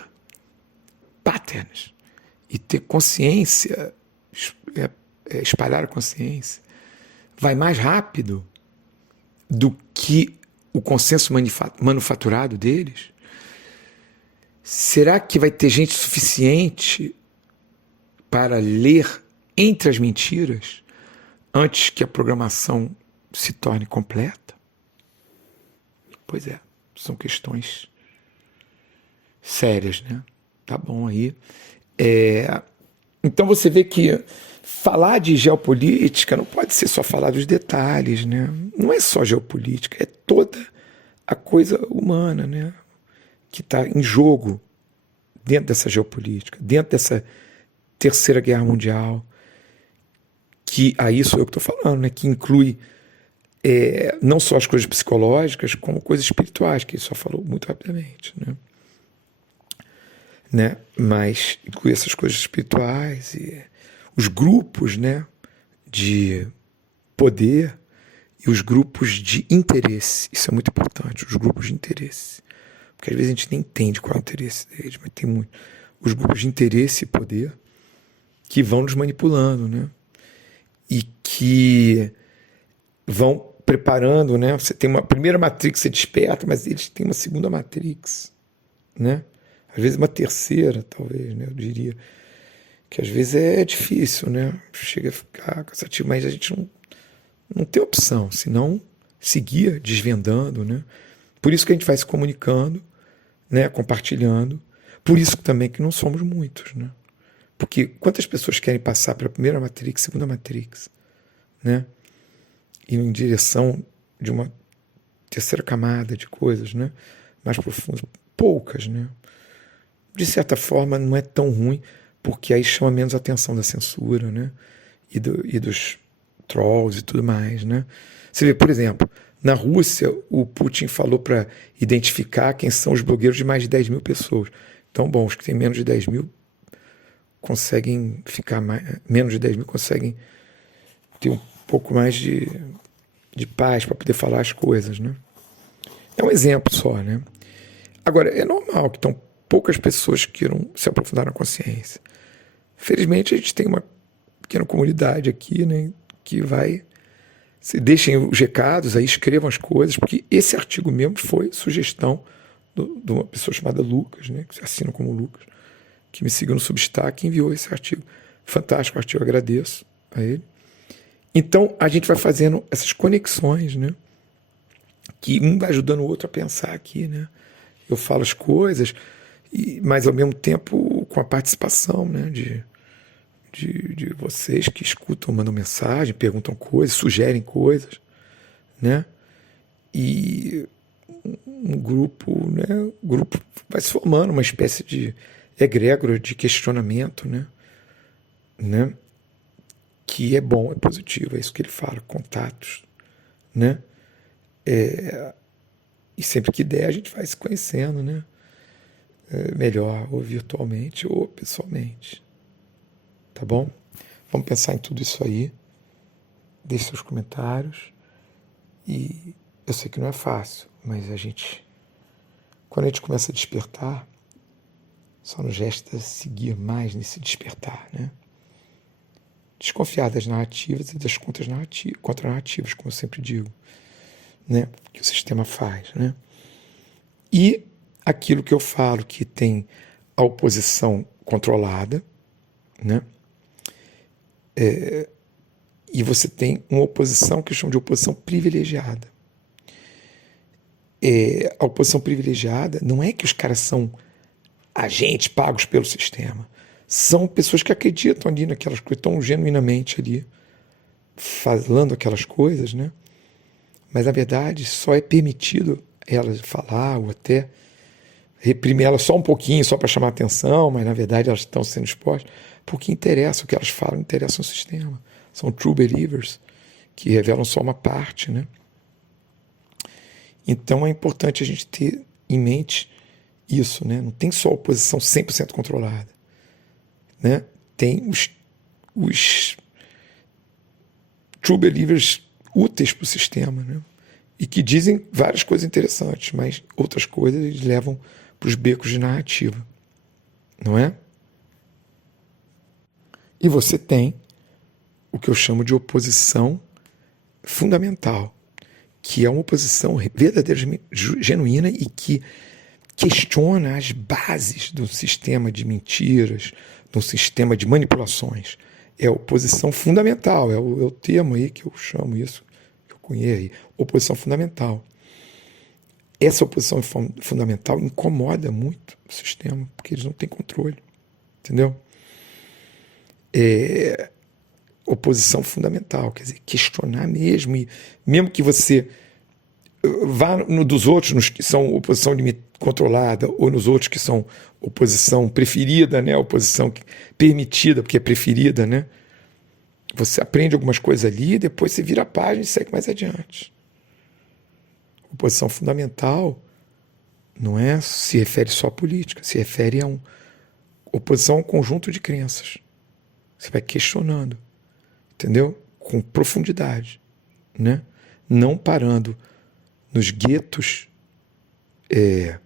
patterns e ter consciência, espalhar a consciência, vai mais rápido do que o consenso manufaturado deles? Será que vai ter gente suficiente para ler entre as mentiras antes que a programação se torne completa? Pois é, são questões sérias, né? Tá bom aí. Então você vê que falar de geopolítica não pode ser só falar dos detalhes, né? Não é só geopolítica, é toda a coisa humana, né, que está em jogo dentro dessa geopolítica, dentro dessa Terceira Guerra Mundial, que aí sou eu que estou falando, né, que inclui não só as coisas psicológicas, como coisas espirituais, que ele só falou muito rapidamente, né? Mas inclui essas coisas espirituais e os grupos, né, de poder e os grupos de interesse. Isso é muito importante, os grupos de interesse. Porque às vezes a gente nem entende qual é o interesse deles, mas tem muito. Os grupos de interesse e poder que vão nos manipulando, né? E que vão preparando, né? Você tem uma primeira matrix, você desperta, mas eles têm uma segunda matrix, né? Às vezes uma terceira, talvez, né? Eu diria que às vezes é difícil, né? Chega a ficar cansativo, mas a gente não tem opção, senão seguir desvendando, né? Por isso que a gente vai se comunicando, né? Compartilhando. Por isso também que não somos muitos, né? Porque quantas pessoas querem passar para a primeira matrix, segunda matrix, né? E em direção de uma terceira camada de coisas, né, mais profundas? Poucas, né? de certa forma, não é tão ruim, porque aí chama menos atenção da censura, né? E dos trolls e tudo mais, né? Você vê, por exemplo, na Rússia, o Putin falou para identificar quem são os blogueiros de mais de 10 mil pessoas. Então, bom, os que têm menos de 10 mil conseguem ficar mais... Menos de 10 mil conseguem ter um pouco mais de paz para poder falar as coisas, né? É um exemplo só, né? Agora, é normal que tão poucas pessoas queiram se aprofundar na consciência. Felizmente, a gente tem uma pequena comunidade aqui, né, que vai... Se deixem os recados, aí escrevam as coisas, porque esse artigo mesmo foi sugestão de uma pessoa chamada Lucas, né, que se assina como Lucas, que me seguiu no Substack e enviou esse artigo. Fantástico artigo, agradeço a ele. Então, a gente vai fazendo essas conexões, né, que um vai ajudando o outro a pensar aqui, né. Eu falo as coisas, mas ao mesmo tempo com a participação, né, de vocês que escutam, mandam mensagem, perguntam coisas, sugerem coisas, né? E um grupo, né? O grupo vai se formando uma espécie de egrégora de questionamento, né? Que é bom, é positivo, é isso que ele fala, contatos, né? E sempre que der a gente vai se conhecendo, né? Melhor, ou virtualmente ou pessoalmente. Tá bom? Vamos pensar em tudo isso aí. Deixe seus comentários. E eu sei que não é fácil, mas quando a gente começa a despertar, só nos resta seguir mais nesse despertar, né? Desconfiar das narrativas e das contra-narrativas, como eu sempre digo, né? Que o sistema faz, né? E aquilo que eu falo, que tem a oposição controlada, né? E você tem uma oposição que eu chamo de oposição privilegiada. A oposição privilegiada não é que os caras são agentes pagos pelo sistema. São pessoas que acreditam ali naquelas coisas, estão genuinamente ali falando aquelas coisas, né? Mas, na verdade, só é permitido elas falar ou até reprimir elas só um pouquinho, só para chamar atenção, mas, na verdade, elas estão sendo expostas porque interessa o que elas falam, interessa o sistema. São true believers que revelam só uma parte, né? Então é importante a gente ter em mente isso, né? Não tem só a oposição 100% controlada, né? Tem os true believers úteis para o sistema, né? E que dizem várias coisas interessantes, mas outras coisas eles levam para os becos de narrativa, não é? E você tem o que eu chamo de oposição fundamental, que é uma oposição verdadeiramente genuína e que questiona as bases do sistema de mentiras, do sistema de manipulações. É a oposição fundamental, é o termo aí que eu chamo isso, que eu conheço aí, oposição fundamental. Essa oposição fundamental incomoda muito o sistema, porque eles não têm controle, entendeu? Oposição fundamental, quer dizer, questionar mesmo, e mesmo que você vá no dos outros, nos que são oposição controlada, ou nos outros que são oposição preferida, né? Oposição permitida, porque é preferida, né? Você aprende algumas coisas ali, depois você vira a página e segue mais adiante. Oposição fundamental não se refere só à política, se refere a oposição a um conjunto de crenças. Você vai questionando, entendeu? Com profundidade, né? Não parando nos guetos de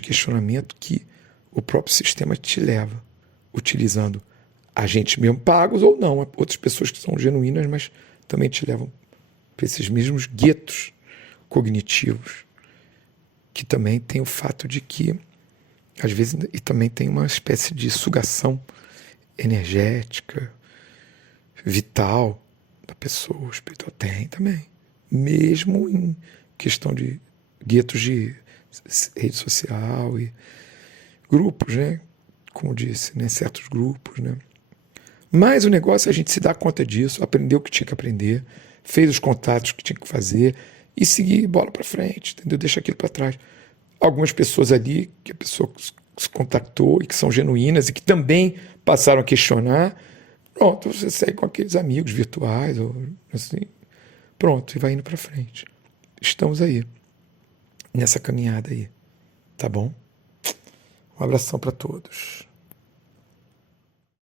questionamento que o próprio sistema te leva, utilizando agentes mesmo pagos ou não, outras pessoas que são genuínas, mas também te levam para esses mesmos guetos cognitivos, que também tem o fato de que, às vezes, e também tem uma espécie de sugação energética, vital da pessoa, o espiritual tem também, mesmo em questão de guetos de rede social e grupos, né? Como disse, né? Certos grupos, né? Mas o negócio é a gente se dar conta disso, aprender o que tinha que aprender, fez os contatos que tinha que fazer e seguir bola para frente, entendeu? Deixa aquilo para trás. algumas pessoas ali que a pessoa se contactou e que são genuínas e que também passaram a questionar. Pronto, você segue com aqueles amigos virtuais, ou assim, pronto, e vai indo para frente. Estamos aí, nessa caminhada aí, tá bom? Um abração para todos.